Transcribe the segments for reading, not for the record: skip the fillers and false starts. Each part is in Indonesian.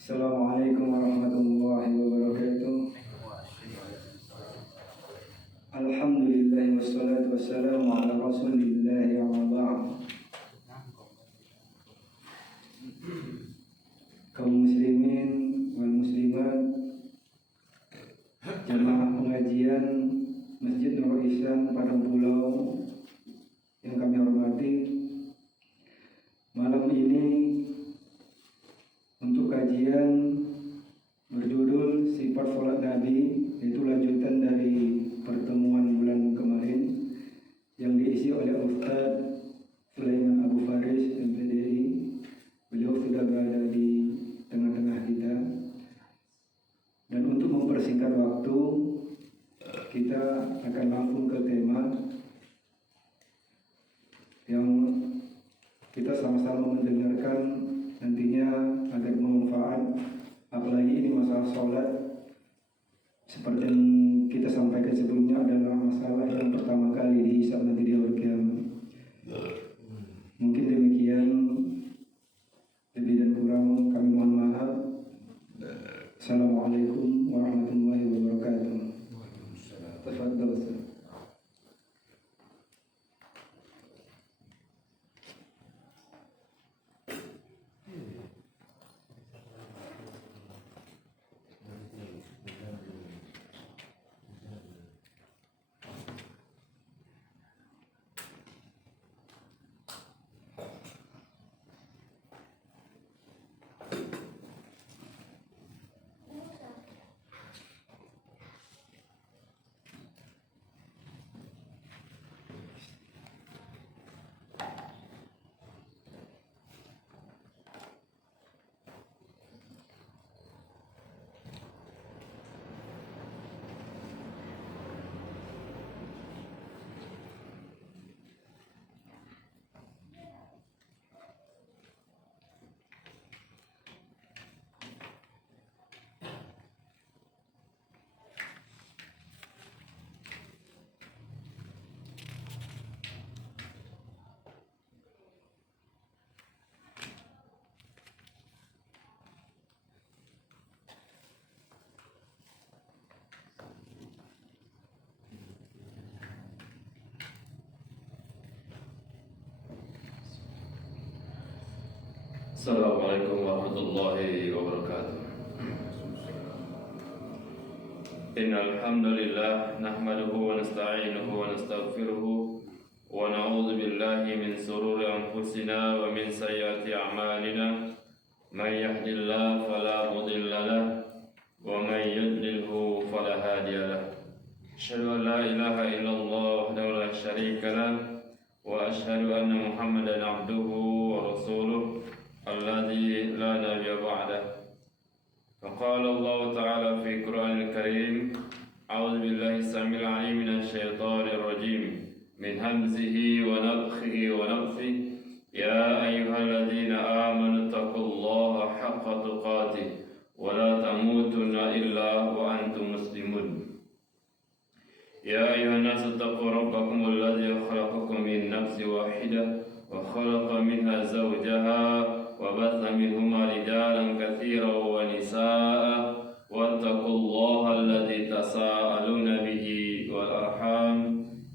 Assalamualaikum warahmatullahi wabarakatuh. Alhamdulillah wassalatu wassalamu ala rasulillah wa ba'd. Kaum muslimin wal muslimat, jamaah pengajian Masjid Nurul Ihsan Padang Pulau yang kami hormati, malam ini untuk kajian berjudul Sifat Salat Nabi, yaitu lanjutan dari pertemuan bulan kemarin yang diisi oleh Ustaz Sulaiman Abu Faris MPDI. Beliau sudah berada di tengah-tengah kita, dan untuk mempersingkat waktu kita akan langsung ke tema yang kita sama-sama mendengarkan nantinya agar bermanfaat. Apalagi ini masalah sholat, seperti yang kita sampaikan sebelumnya, adalah masalah yang pertama kali dihisab nanti di hari kiamat. Mungkin demikian, lebih dan kurang kami mohon maaf. Assalamualaikum warahmatullahi wabarakatuh. Tafadhal Ustaz. Assalamualaikum warahmatullahi wabarakatuh. Innal hamdalillah nahmaduhu wa nasta'inuhu wa nastaghfiruhu wa na'udzu billahi min shururi anfusina wa min sayyiati a'malina. May yahdihillahu fala mudilla lahu wa may yudlilhu fala hadiya lahu. Asyhadu an la ilaha illallah wahdahu la syarika lahu wa asyhadu anna Muhammadan 'abduhu wa rasuluh الذي لا نبي بعده. فقال الله تعالى في القرآن الكريم: أعوذ بالله السميع العليم من الشيطان الرجيم من همزه ونفخه ونفثه. يا أيها الذين آمنوا اتقوا الله حق تقاته ولا تموتن إلا وأنتم مسلمون. يا أيها الناس اتقوا ربكم الذي خلقكم من نفس واحدة وخلق منها زوجها وبث منهما رجالا كثيرا ونساء واتقوا الله الذي تساءلون به والأرحام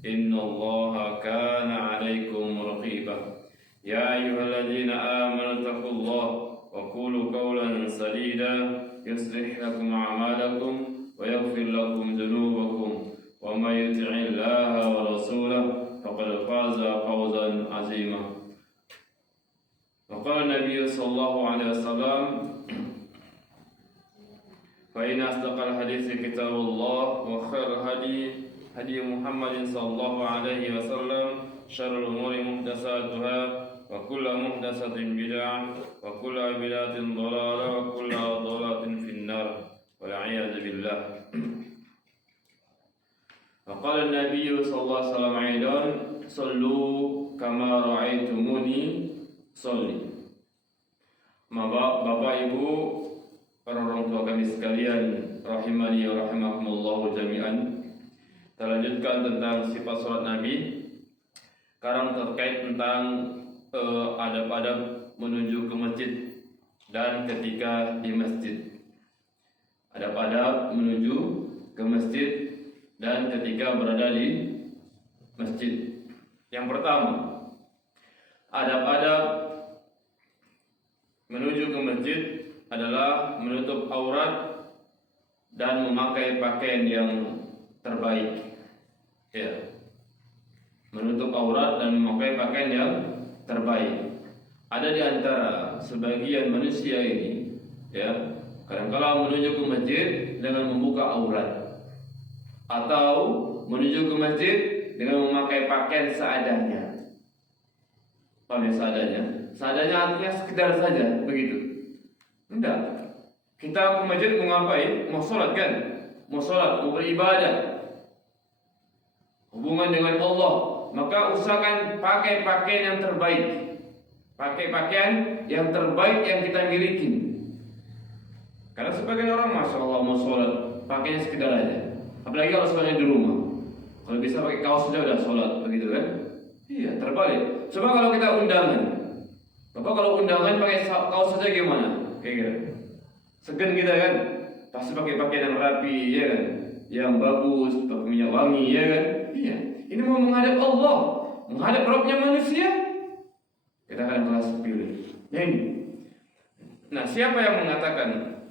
إن الله كان عليكم رقيبا. يا أيها الذين آمنوا اتقوا الله وقولوا قولا سديدا يصلح لكم أعمالكم ويغفر لكم ذنوبكم ومن يطع الله ورسوله فقد فاز فوزا عظيما. وقال النبي صلى الله عليه وسلم: فإن أصدق الحديث كتاب الله وخير الهدي هدي محمد صلى الله عليه وسلم شر الأمور محدثاتها وكل محدثة بدعة وكل بدعة ضلالة وكل ضلالة في النار والعياذ بالله. وقال النبي صلى الله عليه وسلم أيضا: صلوا كما رأيتموني صلي. Bapak Ibu, para orang tua kami sekalian, rahimani wa rahimakumullah jami'an. Kita lanjutkan tentang sifat salat Nabi. Sekarang terkait tentang adab-adab menuju ke masjid dan ketika di masjid. Adab-adab menuju ke masjid dan ketika berada di masjid. Yang pertama, adab-adab menuju ke masjid adalah menutup aurat dan memakai pakaian yang terbaik. Ya. Menutup aurat dan memakai pakaian yang terbaik. Ada di antara sebagian manusia ini, ya, kadang-kala menuju ke masjid dengan membuka aurat, atau menuju ke masjid dengan memakai pakaian seadanya. Paham ya, seadanya? Seadanya artinya sekedar saja, begitu. Enggak. Kita ke masjid mau ngapain? Mau sholat kan? Mau sholat, mau beribadah, hubungan dengan Allah. Maka usahakan pakai pakaian yang terbaik. Pakai pakaian yang terbaik yang kita miliki. Karena sebagian orang, masya Allah, mau sholat pakainya sekedar aja. Apalagi kalau sholatnya di rumah. Kalau bisa pakai kaos saja udah sholat, begitu kan? Iya, terbalik. Coba kalau kita undangan. Bapak kalau undangan pakai kaos saja gimana? Kira-kira segan kita kan? Pasti pakai pakaian yang rapi, ya kan? Yang bagus, pakai minyak wangi, ya kan? Iya. Ini mau menghadap Allah, menghadap Rabbnya manusia. Kita akan kelas pilih. Ini. Nah, siapa yang mengatakan,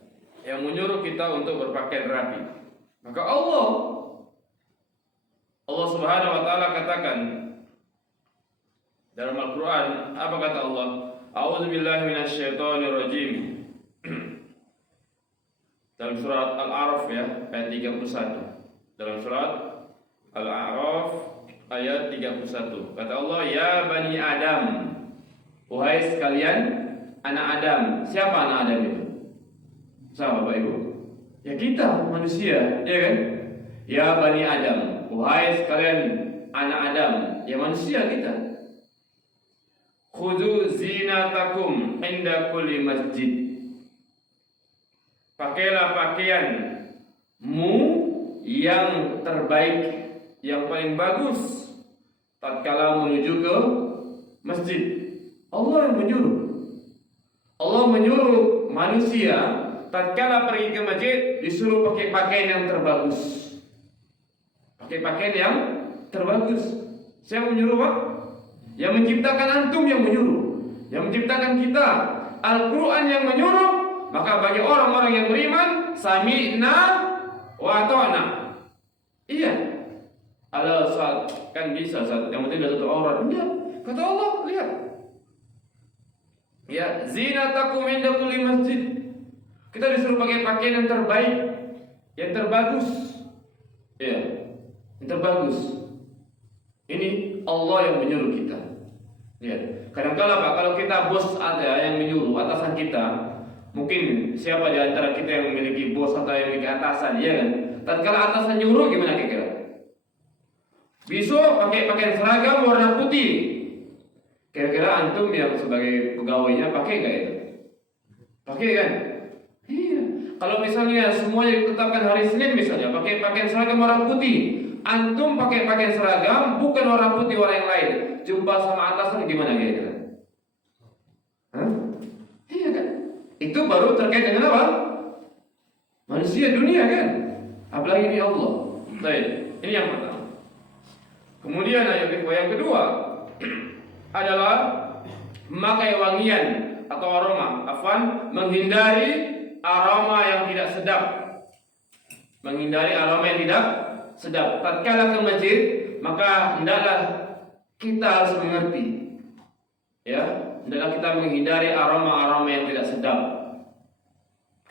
yang menyuruh kita untuk berpakaian rapi? Maka Allah Subhanahu wa taala katakan dalam Al-Qur'an, apa kata Allah? A'udzubillahi minasyaitonir rajim. Dalam surat Al-A'raf ya, ayat 31. Dalam surat Al-A'raf ayat 31. Kata Allah, "Ya bani Adam." Wahai sekalian anak Adam. Siapa anak Adam itu? Siapa Bapak Ibu? Ya kita manusia, ya kan? Ya bani Adam. Wahai sekalian anak Adam, ya manusia kita. Khudhu zinatakum inda kulli masjid. Pakailah pakaianmu yang terbaik, yang paling bagus tatkala menuju ke masjid. Allah yang menyuruh. Allah menyuruh manusia tatkala pergi ke masjid disuruh pakai pakaian yang terbagus. Pakai pakaian yang terbagus. Siapa menyuruh, Pak? Yang menciptakan antum yang menyuruh. Yang menciptakan kita, Al-Quran yang menyuruh. Maka bagi orang-orang yang beriman, sami'na wa ata'na. Iya. Ala saat kan bisa saat yang penting ada satu aurat. Enggak. Kata Allah, lihat. Ya, zinatakum inda kulli masjid. Kita disuruh pakai pakaian yang terbaik, yang terbagus. Ya, yang terbagus. Ini Allah yang menyuruh kita. Lihat. Kadang-kala Pak, kalau kita bos ada yang menyuruh atasan kita, mungkin siapa di antara kita yang memiliki bos atau yang memiliki atasan, ya kan? Tatkala atasan nyuruh gimana kira-kira? Besok pakai pakaian seragam warna putih. Kira-kira antum yang sebagai pegawainya pakai nggak itu? Pakai kan? Iya. Kalau misalnya semuanya ditetapkan hari Senin misalnya, pakai pakaian seragam warna putih. Antum pakai pakaian seragam bukan warna putih, warna yang lain. Jumpa sama atasan gimana kira-kira? Hah? Iya kan? Itu baru terkait dengan apa? Manusia dunia kan? Apalagi ini Allah. Baik, ini yang pertama. Kemudian yang kedua adalah memakai wangian atau aroma, menghindari aroma yang tidak sedap. Menghindari aroma yang tidak sedap. Tatkala ke masjid, maka hendaklah kita harus mengerti. Ya, hendaklah kita menghindari aroma-aroma yang tidak sedap.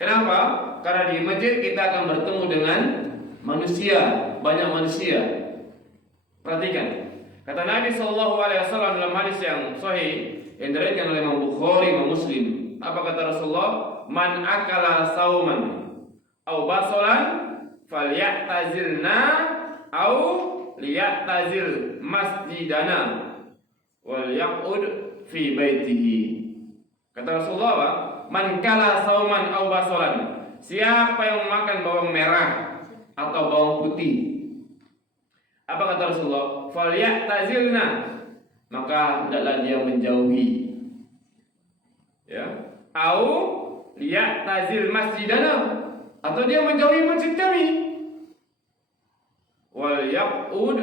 Kenapa? Karena di masjid kita akan bertemu dengan manusia, banyak manusia. Perhatikan. Kata Nabi SAW dalam hadis yang sahih yang diriwayatkan oleh Imam Bukhari, Imam Muslim. Apa kata Rasulullah? Man akala sauman au basalan falyatazilna au liyatazil masjidana wal yaqud fi baitihi. Kata Rasulullah apa? Man kala sauman au basalan. Siapa yang makan bawang merah atau bawang putih, apa kata Rasulullah? Falyatazilna, maka hendaklah dia menjauhi. Ya. Au liya'tazil masjidana, atau dia menjauhi masjid kami. Wal yaqud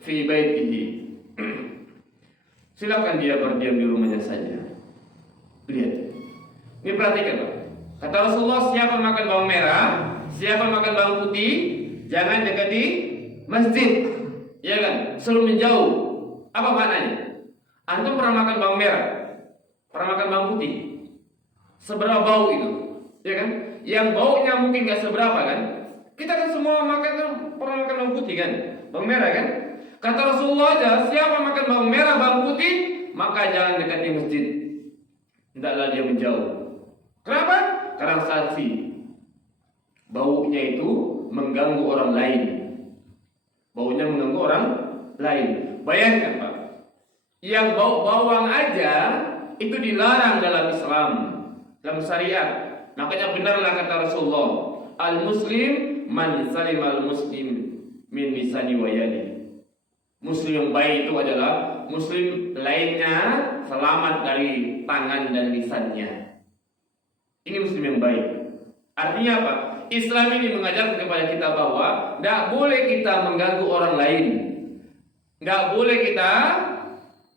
fi baitihi. Silakan dia berdiam di rumahnya saja. Lihat. Ini perhatikan, Pak. Kata Rasulullah, siapa makan bawang merah, siapa makan bawang putih, jangan dekati masjid. Ya kan? Suruh menjauh. Apa maknanya? Antum pernah makan bawang merah? Pernah makan bawang putih? Seberapa bau itu? Ya kan? Yang baunya mungkin gak seberapa kan? Kita kan semua pernah makan bawang putih kan? Bawang merah kan? Kata Rasulullah aja, siapa makan bawang merah, bawang putih, maka jangan dekati masjid. Hendaklah dia menjauh. Kenapa? Karena saksi. Baunya itu mengganggu orang lain. Baunya mengganggu orang lain. Bayangkan, Pak. Yang bau bawang aja itu dilarang dalam Islam, dalam syariat. Makanya benarlah kata Rasulullah, al-muslim man salimal muslim min lisani wa yadi. Muslim yang baik itu adalah muslim lainnya selamat dari tangan dan lisannya. Ini muslim yang baik. Artinya apa? Islam ini mengajarkan kepada kita bahwa tidak boleh kita mengganggu orang lain. Tidak boleh kita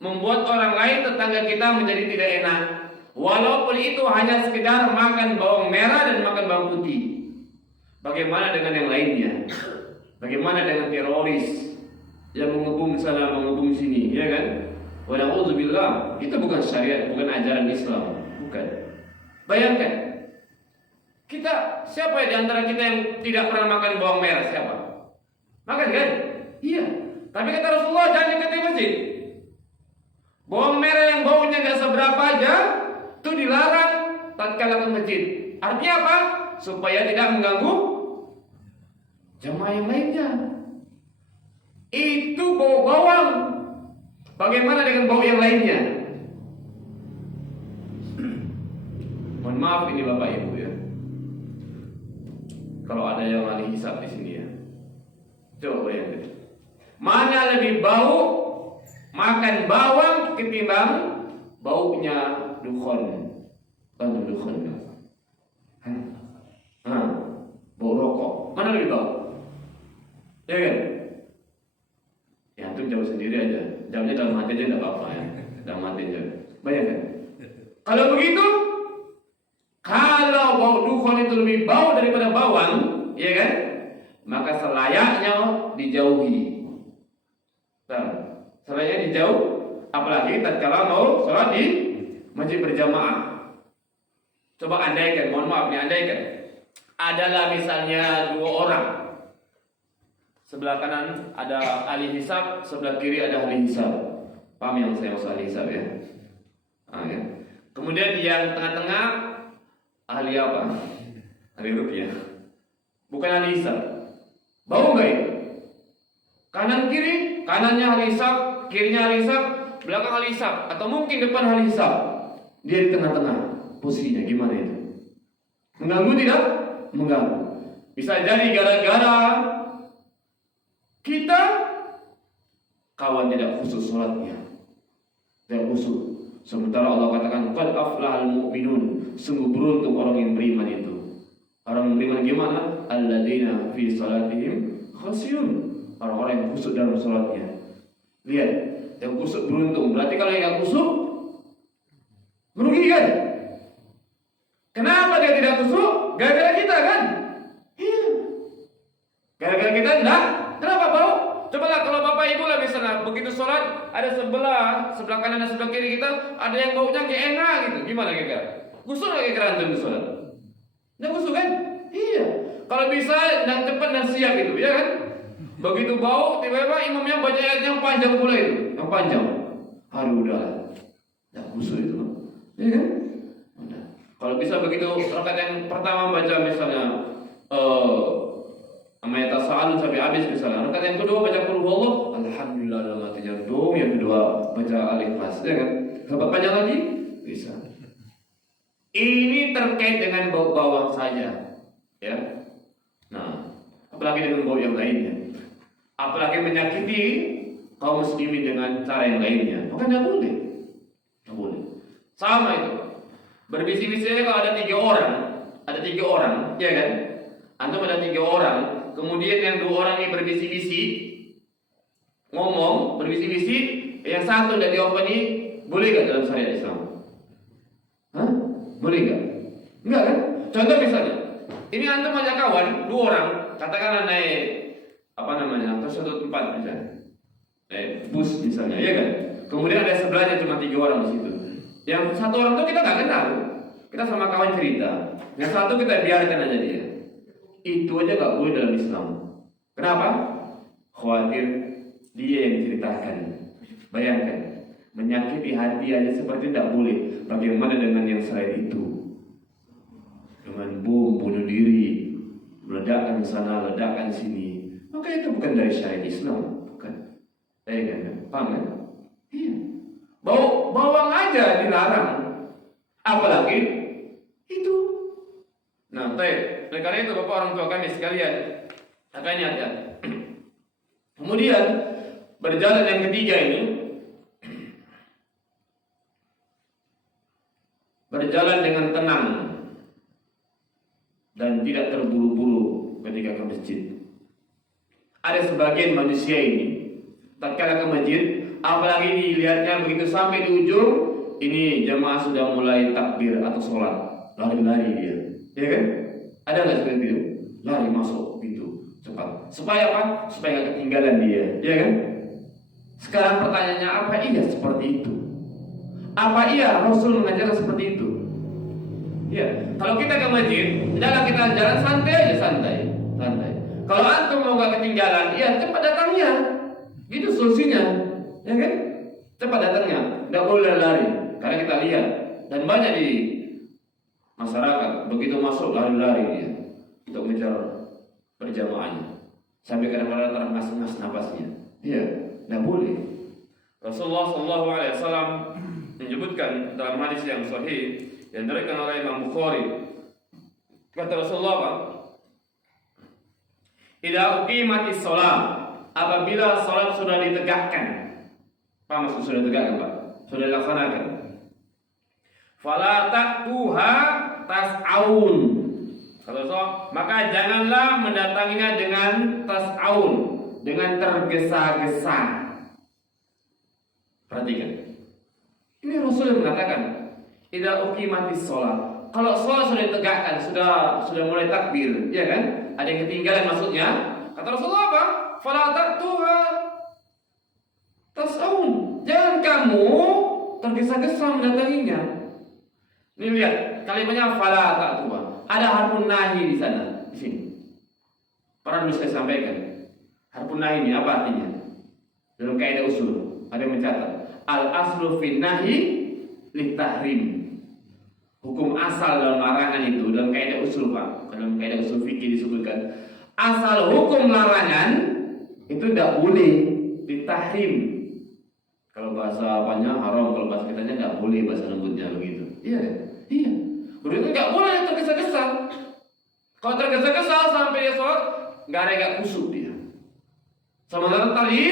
membuat orang lain, tetangga kita menjadi tidak enak. Walaupun itu hanya sekedar makan bawang merah dan makan bawang putih. Bagaimana dengan yang lainnya? Bagaimana dengan teroris yang mengebom sana, mengebom sini, ya kan? Wa na'udzubillah, itu bukan syariat, bukan ajaran Islam, bukan. Bayangkan, siapa di antara kita yang tidak pernah makan bawang merah? Siapa? Makan kan? Iya. Tapi kata Rasulullah, jangan dekati masjid. Bawang merah yang baunya nggak seberapa aja, itu dilarang tatkala ke masjid. Artinya apa? Supaya tidak mengganggu jamaah yang lainnya. Itu bau bawang. Bagaimana dengan bau yang lainnya? Mohon maaf ini Bapak Ibu ya. Kalau ada yang ahli hisab di sini ya. Coba bayangkan. Mana lebih bau makan bawang ketimbang baunya dukhon? Tahu dukhon? Bau rokok. Mana lebih bau? Ya kan? Ya antum jawab sendiri aja. Jawabnya dalam hati aja tidak apa-apa ya. Dalam hati aja. Bayangkan. Kalau begitu, kalau bau dukhon itu lebih bau daripada bawang, ya kan? Maka selayaknya dijauhi. Selayaknya dijauh, apalagi tatkala mau sholat di masjid berjamaah. Coba andaikan, mohon maaf nih, andaikan adalah misalnya 2 orang. Sebelah kanan ada ahli hisab, sebelah kiri ada ahli hisab. Paham yang saya maksud ahli hisab ya? Ya. Kemudian yang tengah-tengah ahli apa? Ahli rupiah. Bukan ahli hisab. Bau nggak itu? Kanan kiri, kanannya ahli hisab, kirinya ahli hisab, belakang ahli hisab, atau mungkin depan ahli hisab. Dia di tengah-tengah. Posisinya gimana itu? Mengganggu tidak? Mengganggu. Bisa jadi gara-gara kita kawan tidak khusus sholatnya, tidak khusus. Sementara Allah katakan qad aflahal mu'minun, sungguh beruntung orang yang beriman itu. Orang yang beriman gimana? Alladzina fi salatihim khashyun, orang-orang yang khusyuk dalam sholatnya. Lihat, yang khusyuk beruntung. Berarti kalau yang khusyuk merugikan. Kenapa dia tidak khusyuk? Gara-gara kita kan? Iya. Gara-gara kita enggak. Kenapa bau? Cobalah kalau bapak ibu lah misalnya begitu sholat ada sebelah kanan dan sebelah kiri kita ada yang baunya gak enak gitu. Gimana kira-kira? Gusur gak kira-kira antum sholat? Nggak gusur kan? Iya. Kalau bisa dan cepat dan siap itu, ya kan? Begitu bau tiba-tiba imamnya baca ayat yang panjang pula itu, yang panjang. Aduh udah, nggak gusur itu, ya kan? Udah. Kalau bisa begitu rakaat yang pertama baca misalnya Amayat Tasa'alun sampai habis misalnya. Rakaat yang kedua baca Qul Huwallah, alhamdulillah dalam hati jantung. Yang kedua baca Al-Ikhlas, ya kan? Sahabat panjang lagi bisa. Ini terkait dengan bau bawang saja, ya. Nah, apalagi dengan bau yang lainnya. Apalagi menyakiti kaum muslimin dengan cara yang lainnya. Maka tidak boleh. Tidak boleh. Sama itu. Berbisik-bisik aja kalau ada tiga orang, ya kan? Antum ada 3 orang, kemudian yang 2 orang ini berbisik-bisik, ngomong, berbisik-bisik, yang satu dari open ini, boleh gak dalam syariat Islam? Hah? Boleh gak? Enggak kan? Contoh misalnya, ini antum ajak kawan, 2 orang, katakanlah naik, atau suatu tempat misalnya, naik bus misalnya, ya kan? Kemudian ada sebelahnya cuma 3 orang di situ. Yang satu orang itu kita nggak kenal, kita sama kawan cerita. Yang satu kita biarkan aja dia. Itu aja nggak boleh dalam Islam. Kenapa? Khawatir dia yang diceritakan. Bayangkan, menyakiti hati aja seperti tidak boleh. Bagaimana dengan yang selain itu? Dengan bom, bunuh diri, ledakan sana, ledakan sini. Maka itu bukan dari syariat Islam, bukan. Kan? Paham kan? Iya. Bawang aja dilarang, apalagi itu. Nah, oleh karena itu Bapak orang tua kami sekalian, makanya hati-hati. Kemudian berjalan yang ketiga ini, berjalan dengan tenang dan tidak terburu-buru ketika ke masjid. Ada sebagian manusia ini tatkala ke masjid, apalagi dilihatnya begitu sampai di ujung, ini jemaah sudah mulai takbir atau sholat, lari-lari dia, ya kan? Ada nggak seperti itu? Lari masuk pintu cepat. Supaya apa? Supaya nggak ketinggalan dia, ya kan? Sekarang pertanyaannya, apa iya seperti itu? Apa iya Rasul mengajarkan seperti itu? Ya, kalau kita ke masjid, jangan kita jalan santai aja, santai. Kalau antum mau nggak ketinggalan, ya cepat datangnya. Gitu solusinya, ya kan? Cepat datangnya, nggak boleh lari. Karena kita lihat dan banyak di masyarakat begitu masuk lari-lari dia untuk mengejar berjamaahnya, sampai kadang-kadang terenggas-enggas napasnya. Iya, nggak boleh. Rasulullah SAW menyebutkan dalam hadis yang sahih yang diriwayatkan oleh Imam Bukhari, kata Rasulullah apa? Idza uqimatis shalah, apabila salat sudah ditegakkan. Apa maksud sudah ditegakkan, Pak? Sudah dilaksanakan. Fala taqtuha tas'aun. Kata Rasulullah, maka janganlah mendatanginya dengan tas'aun, dengan tergesa-gesa. Perhatikan. Ini Rasul yang mengatakan, idza uqimatis shalah. Kalau salat sudah ditegakkan, sudah mulai takbir, ya kan? Ada yang ketinggalan maksudnya. Kata Rasulullah apa? Fala taqtuha tas'aun. Jangan kamu tergesa-gesa mendatanginya. Ini lihat kalimatnya fala taqtuha. Ada harfun nahi di sana, di sini. Pernah dulu saya sampaikan. Harfun nahi ini apa artinya? Dalam kaidah usul ada yang mencatat al aslu fin nahi litahrim. Hukum asal dalam larangan itu dalam kaidah usul, Pak. Dalam kaidah usul fikih disebutkan asal hukum larangan itu tidak boleh ditahrim. Kalau bahasa apanya haram, kalau bahasa kitanya tidak boleh, bahasa lembutnya begitu. Iya. Berarti nggak boleh tergesa-gesa. Kalau tergesa-gesa sampai dia sholat, nggak kusuk dia. Sementara tadi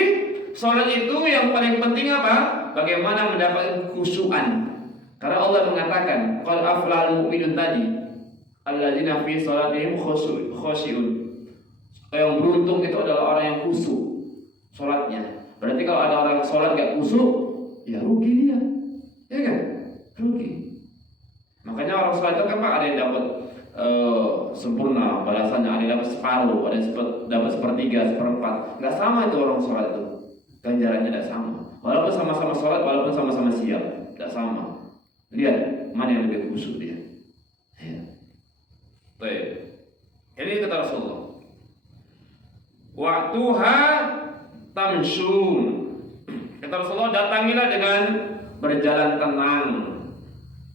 sholat itu yang paling penting apa? Bagaimana mendapatkan khusyuan. Karena Allah mengatakan, qad aflahal mu'minun tadi, alladzina fi sholatihim khushu'un. Yang beruntung itu adalah orang yang khusyuk sholatnya. Berarti kalau ada orang yang sholat gak khusyuk, ya rugi dia, ya kan? Rugi. Makanya orang sholat itu kan Pak, ada yang dapat sempurna balasannya, ada yang dapat separuh, ada yang dapat sepertiga, seperempat. Gak sama itu orang sholat itu, ganjarannya gak sama. Walaupun sama-sama sholat, walaupun sama-sama siap, gak sama. Lihat mana yang lebih khusyuk dia. Ya. Baik. Ini kata Rasulullah. Waktuha tamshun. Kata Rasulullah, datangilah dengan berjalan tenang.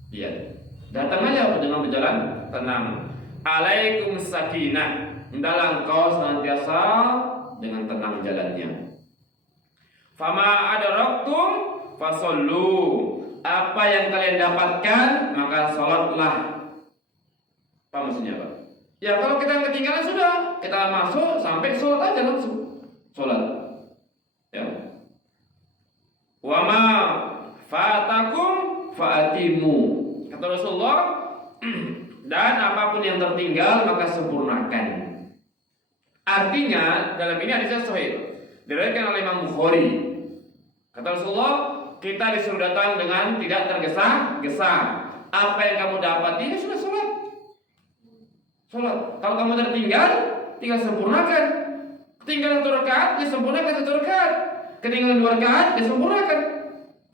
Lihat. Datang aja dengan berjalan tenang. Alaikum sakinah. Hendaklah engkau senantiasa dengan tenang jalannya. Fama adraktum fasallu. Apa yang kalian dapatkan maka sholatlah. Apa maksudnya, Pak? Ya kalau kita ketinggalan sudah, kita masuk sampai sholat aja langsung. Sholat. Ya. Wa ma fatakum fa'atimu. Kata Rasulullah, dan apapun yang tertinggal maka sempurnakan. Artinya dalam ini hadisnya sahih, diriwayatkan oleh Imam Bukhari. Kata Rasulullah, kita disuruh datang dengan tidak tergesa-gesa. Apa yang kamu dapati ya sudah sholat. Kalau kamu tertinggal, tinggal sempurnakan. Ketinggalan 1 rakaat, disempurnakan 1 rakaat. Ketinggalan 2 rakaat, disempurnakan.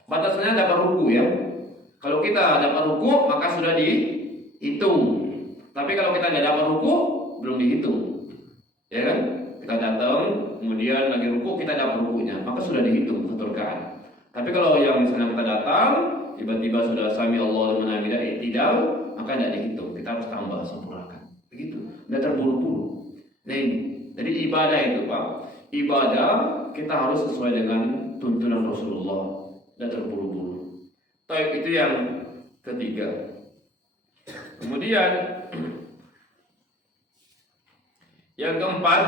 Batasnya dapat ruku ya. Kalau kita dapat ruku, maka sudah dihitung. Tapi kalau kita tidak dapat ruku, belum dihitung. Ya kan? Kita datang, kemudian lagi ruku, kita dapat rukunya, maka sudah dihitung 1 rakaat. Tapi kalau yang misalnya kita datang, tiba-tiba sudah sami Allah liman hamidah i'tidal, maka tidak dihitung. Kita harus tambah, sempurnakan. Begitu. Tidak terburu-buru. Nah ini. Jadi ibadah itu Pak, ibadah kita harus sesuai dengan tuntunan Rasulullah. Tidak terburu-buru. Taib itu yang ketiga. Kemudian yang keempat,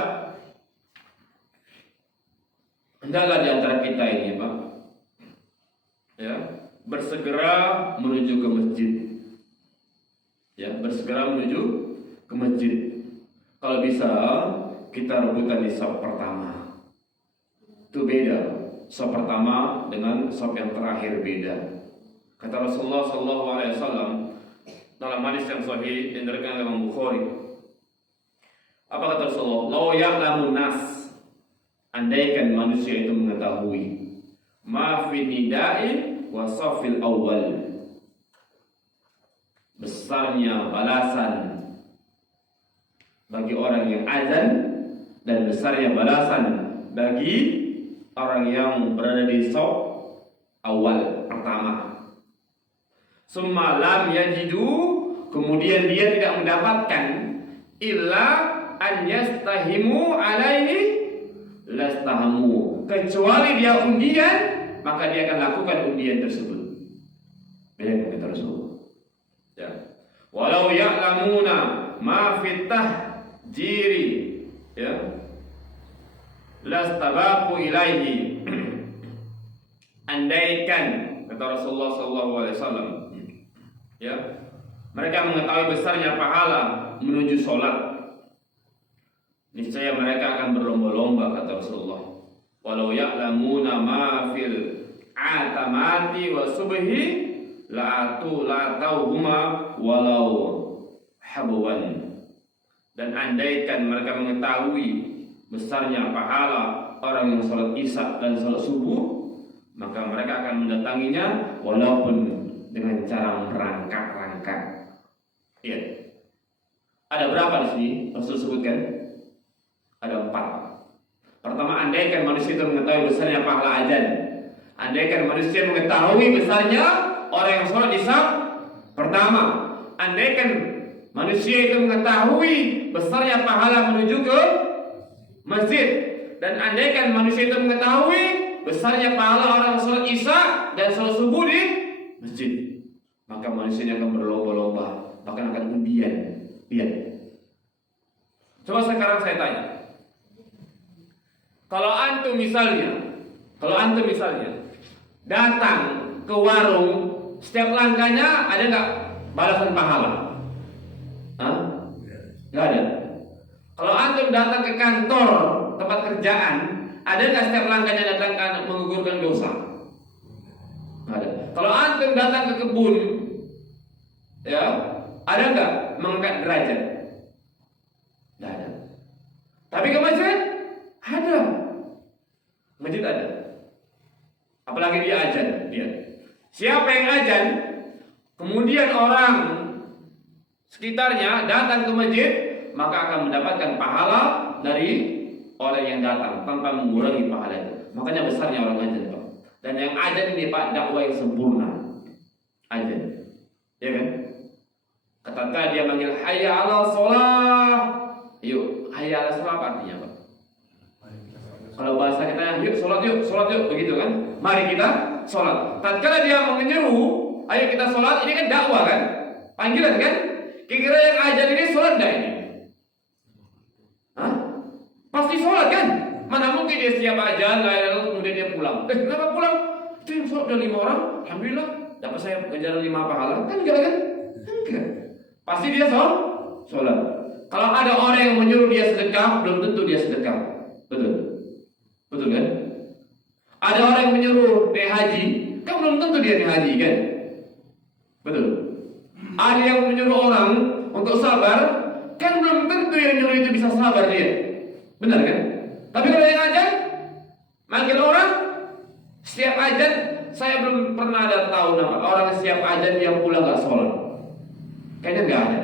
hendaklah di antara kita ini Pak, ya, bersegera menuju ke masjid. Ya, bersegera menuju ke masjid. Kalau bisa kita rebutan di saf pertama. Itu beda. Saf pertama dengan saf yang terakhir beda. Kata Rasulullah SAW dalam hadis yang sahih yang diriwayatkan oleh Imam Bukhari. Apa kata Rasulullah? Lau ya'lamun nas, andaikan manusia itu mengetahui ma fi nida'i wa safil awal, besarnya balasan bagi orang yang azan dan besarnya balasan bagi orang yang berada di shaf awal pertama. Summa lam yajidu, kemudian dia tidak mendapatkan illa an yastahimu alaihi lastahamu, kecuali dia undian, maka dia akan lakukan undian tersebut. Beda kata Rasulullah. Ya. Walau ya'lamuna ma fitah jiri, ya, lastabaku ilaihi. Andaikan, kata Rasulullah SAW, ya, mereka mengetahui besarnya pahala menuju sholat, niscaya mereka akan berlomba-lomba, kata Rasulullah. Walau ya'lamuna ma fil atamati wa subhi la'atu latauhuma walau habwan. Dan andaikan mereka mengetahui besarnya pahala orang yang sholat isya dan sholat subuh, maka mereka akan mendatanginya walaupun dengan cara merangkak-rangkak. Iya. Ada berapa di sini Rasul sebutkan? Ada 4. Pertama, andaikan manusia itu mengetahui besarnya pahala azan. Andaikan manusia mengetahui besarnya orang yang sholat di saf pertama. Andaikan manusia itu mengetahui besarnya pahala menuju ke masjid. Dan andaikan manusia itu mengetahui besarnya pahala orang sholat isya dan sholat subuh di masjid, maka manusia akan berlomba-lomba, bahkan akan undian. Lihat. Coba sekarang saya tanya. Kalau antum misalnya datang ke warung, setiap langkahnya ada nggak balasan pahala? Hah? Nggak ada. Kalau antum datang ke kantor tempat kerjaan, ada nggak setiap langkahnya datang menggugurkan dosa? Nggak ada. Kalau antum datang ke kebun, ya, ada nggak mengangkat derajat? Nggak ada. Tapi ke masjid ada. Masjid ada. Apalagi dia azan, dia. Siapa yang azan, kemudian orang sekitarnya datang ke masjid, maka akan mendapatkan pahala dari orang yang datang tanpa mengurangi pahala itu. Makanya besarnya orang azan, Pak. Dan yang azan ini Pak, dakwah yang sempurna. Azan. Ya kan? Ketika dia manggil hayya 'ala shalah. Yuk, hayya 'ala shalah apa artinya, Pak? Kalau bahasa kita, yuk sholat yuk, begitu kan? Mari kita sholat. Tatkala dia menyeru, ayo kita sholat, ini kan dakwah kan? Panggilan kan? Kira-kira yang azan ini sholat enggak ini? Hah? Pasti sholat kan? Mana mungkin dia siap azan, lalu kemudian dia pulang. Kenapa pulang? Itu yang sholat udah 5 orang, alhamdulillah. Dapat saya ganjaran 5 pahala? Kan enggak kan? Enggak. Pasti dia sholat. Kalau ada orang yang menyuruh dia sedekah, belum tentu dia sedekah. Betul? Betul kan? Ada orang yang menyuruh naik haji, kan belum tentu dia naik haji kan? Betul? Ada yang menyuruh orang untuk sabar, kan belum tentu yang nyuruh itu bisa sabar dia. Benar kan? Tapi kalau yang ajan, manggil orang, setiap ajan, saya belum pernah ada tahu nama orang setiap ajan yang pulang gak sholat. Kayaknya gak ada.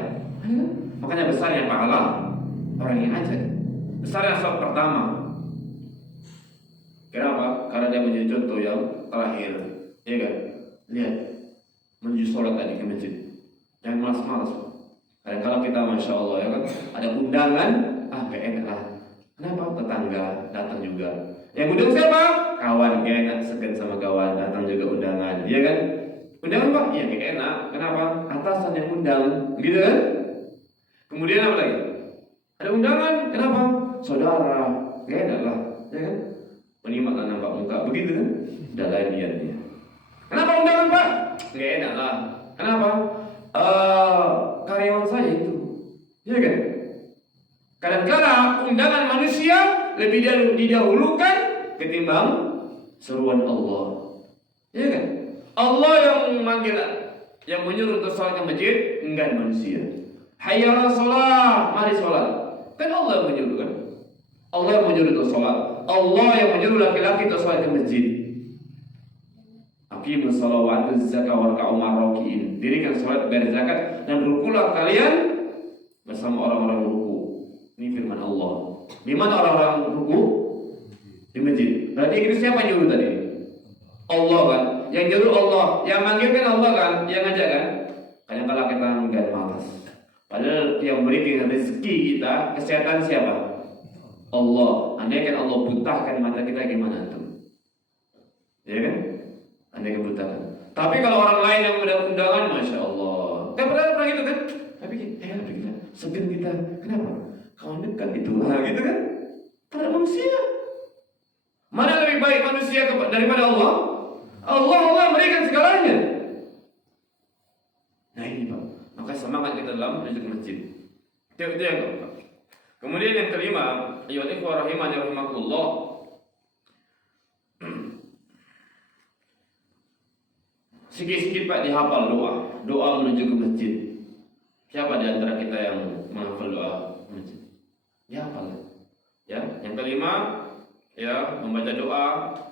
Makanya besarnya pahala orang yang ajan. Besarnya sholat pertama. Kenapa? Karena dia menjadi contoh yang terakhir. Iya kan? Lihat, menuju sholat tadi ke masjid. Jangan malas-malas. Kadang kalau kita Masya Allah ya kan, ada undangan, gak enak lah. Kenapa? Tetangga datang juga. Yang undang siapa? Kawan, gak enak segan sama kawan, datang juga undangan. Iya kan? Undangan Pak? Iya gak enak. Kenapa? Atasan yang undang. Gitu kan? Kemudian apa lagi? Ada undangan. Kenapa? Saudara. Gak enak lah. Ya kan? Menimaklah nampak muka. Begitu kan? Udah lain dia. Kenapa undangan Pak? Gak enak lah. Kenapa? Karyawan saya itu. Iya kan? Kadang-kadang undangan manusia lebih didahulukan ketimbang seruan Allah. Iya kan? Allah yang memanggil, yang menyuruh untuk sholat ke masjid, enggak manusia. Hayya 'alas shalah, mari sholat. Kan Allah yang menyuruh kan? Allah yang menyuruh untuk sholat. Allah yang menyuruh laki-laki untuk sholat ke masjid. Aqimus shalah wa atuz zakah warka'u ma'ar-raki'in. Dirikan sholat, bayar zakat, dan rukulah kalian bersama orang-orang ruku. Ini firman Allah. Di mana orang-orang ruku? Di masjid. Berarti itu siapa yang nyuruh tadi? Allah kan? Yang nyuruh Allah, yang manggil kan Allah kan? Yang ngajak kan? Kadang-kadang kita enggak malas. Padahal yang berikan rezeki kita, kesehatan siapa? Allah. Andai kan Allah butahkan mata kita, gimana tuh? Ya kan? Andai kan butahkan. Tapi kalau orang lain yang udah undangan, Masya Allah. Kan pernah gitu kan? Tapi kita segen kita. Kenapa? Kawan dekat itu. Nah gitu kan? Pada manusia. Mana lebih baik manusia daripada Allah? Allah memberikan segalanya. Nah ini Pak. Maka semangat kita dalam menuju ke masjid. Itu yang keempat. Kemudian yang kelima, ayyuhal ikhwah rahimani rahimakumullah. Sikit-sikit Pak dihafal doa menuju ke masjid. Siapa di antara kita yang menghafal doa masjid? Dihafal. Ya, yang kelima, ya, membaca doa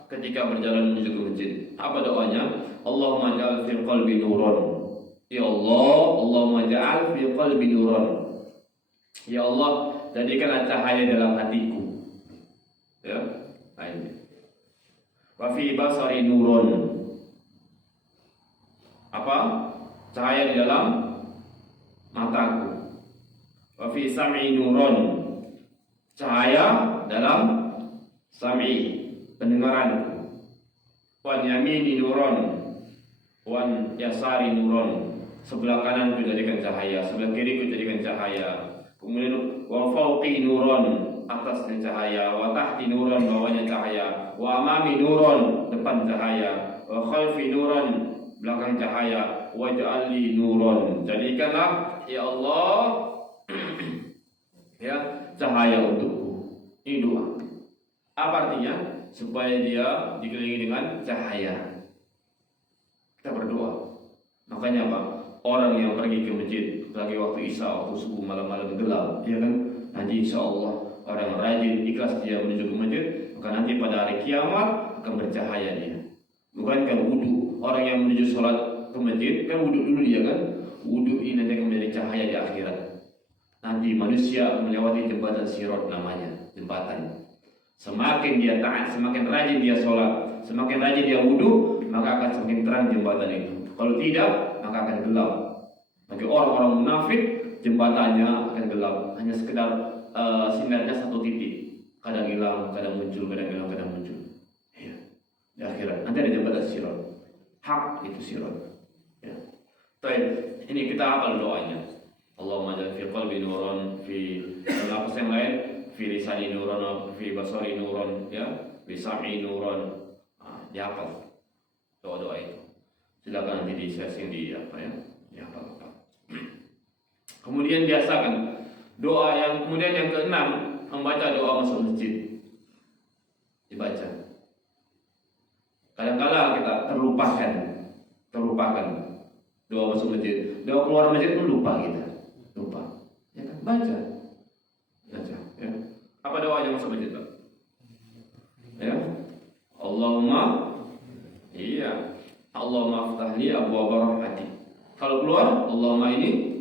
ketika berjalan menuju ke masjid. Apa doanya? Allahumma ja'al fi qalbi nuran. Ya Allah, Allahumma ja'al fi qalbi nuran. Ya Allah, jadikanlah cahaya dalam hatiku. Ya, ini. Wa fi basari nurun. Apa? Cahaya di dalam mataku. Wa fi sam'i nurun. Cahaya dalam sam'i, pendengaranku. Wan yamini nurun. Wan yasari nurun. Sebelah kanan ku jadikan cahaya, sebelah kiri ku jadikan cahaya. Kemudian wa fawqi nurun, atasnya cahaya. Wa tahti nurun, bawahnya cahaya. Wa amami nurun, depan cahaya. Wa khalfi nurun, belakang cahaya. Wa ja'alli nurun, jadikanlah ya Allah ya cahaya untukku. Ini doa. Apa artinya? Supaya dia dikelilingi dengan cahaya. Kita berdoa. Makanya apa? Orang yang pergi ke masjid lagi waktu isya, waktu subuh, malam-malam gelap, ya kan? Nanti insya Allah orang yang rajin ikhlas dia menuju ke masjid, maka nanti pada hari kiamat akan bercahaya dia. Bukankah wudhu? Orang yang menuju sholat ke masjid kan wudhu dulu dia kan? Wudhu ini nanti akan menjadi cahaya di akhirat. Nanti manusia akan melewati jembatan Sirat, namanya jembatan. Semakin dia taat, semakin rajin dia sholat, semakin rajin dia wudhu, maka akan semakin terang jembatan itu. Kalau tidak, maka akan gelap. Bagi orang-orang munafik, jembatannya akan gelap. Hanya sekedar sinarnya satu titik. Kadang hilang, kadang muncul, kadang hilang, kadang muncul. Ya. Di akhirat nanti ada jembatan Sirat. Hak itu Sirat. Ya. Baik, ini kita hafal doanya. Allahumma ja'al fi qalbi nuran, fi nafas yang lain, fi lisani nuran, fi basari nuran, ya, fi sam'i nuran. Dihafal doa-doa itu. Silakan nanti di sesi di apa ya? Ya apa. Kemudian biasakan doa kemudian yang keenam, membaca doa masuk masjid. Dibaca. Kadang-kala kita terlupakan doa masuk masjid. Doa keluar masjid pun lupa kita. Ya kan? Baca. Ya. Apa doanya masuk masjid, Pak? Ya. Allahumma aftahli abwaaba rahmati. Kalau keluar, Allahumma ini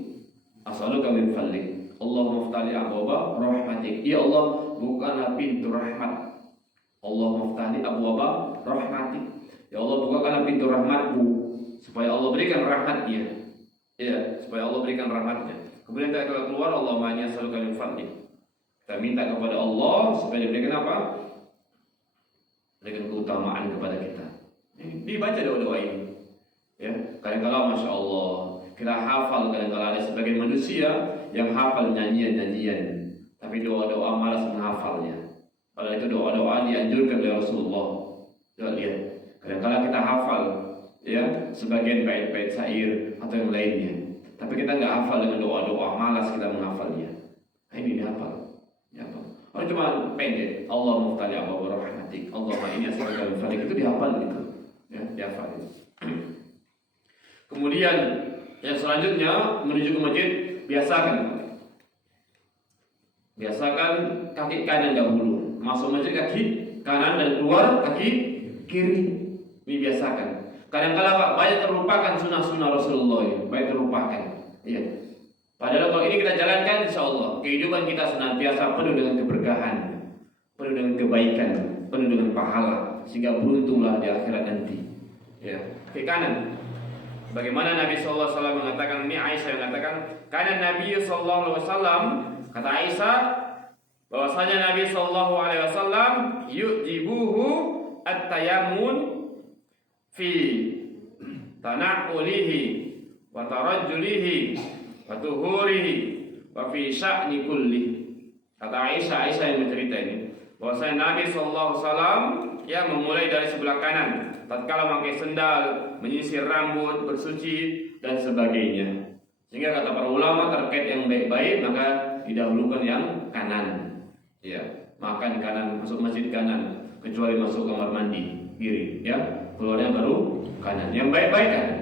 as'aluka min fadlik. Allahumma aftahli abwaaba rahmatik. Ya Allah, bukalah pintu rahmat. Allahumma aftahli abwaaba rahmatik. Ya Allah, bukakanlah pintu rahmatmu supaya Allah berikan rahmatnya. Ya, supaya Allah berikan rahmatnya. Kemudian kita kalau keluar, Allahumma inni as'aluka min fadlik. Kita minta kepada Allah supaya diberikan apa? Berikan keutamaan kepada kita. Dibaca doa-doa ini. Ya, kadang-kala Masya Allah kita hafal, kadang-kala ada sebagian manusia yang hafal nyanyian-nyanyian, tapi doa-doa malas menghafalnya. Kalau itu doa-doa dianjurkan oleh Rasulullah. Coba lihat, kadang-kala kita hafal ya sebagian bait-bait syair atau yang lainnya, tapi kita nggak hafal dengan doa-doa, malas kita menghafalnya. Ini dihafal. Oh cuma pendek, Allah muftali abwaaba rahmatik, Allahumma inni as'aluka min fadlik, itu dihafal gitu. Ya, dihafal. Kemudian yang selanjutnya menuju ke masjid, biasakan kaki kanan dahulu, masuk masjid kaki kanan dan keluar kaki kiri. Ini biasakan. Kadang-kala Pak banyak terlupakan sunnah-sunnah Rasulullah ini, banyak terlupakan. Iya. Padahal kalau ini kita jalankan, insya Allah kehidupan kita senantiasa penuh dengan keberkahan, penuh dengan kebaikan, penuh dengan pahala, sehingga beruntunglah di akhirat nanti. Ya, ke kanan. Bagaimana Nabi SAW mengatakan, ini Aisyah yang mengatakan, karena Nabi SAW, kata Aisyah, bahwasanya Nabi SAW yujibuhu at-tayammun fi tana'ulihi wa tarajjulihi wa tuhurihi wa fi sya'ni kulli. Kata Aisyah yang bercerita ini, bahwasanya Nabi SAW ya memulai dari sebelah kanan tatkala memakai sendal, menyisir rambut, bersuci dan sebagainya. Sehingga kata para ulama terkait yang baik-baik maka didahulukan yang kanan. Ya, makan kanan, masuk masjid kanan, kecuali masuk kamar mandi kiri, ya. Keluarnya baru kanan. Yang baik-baik kanan.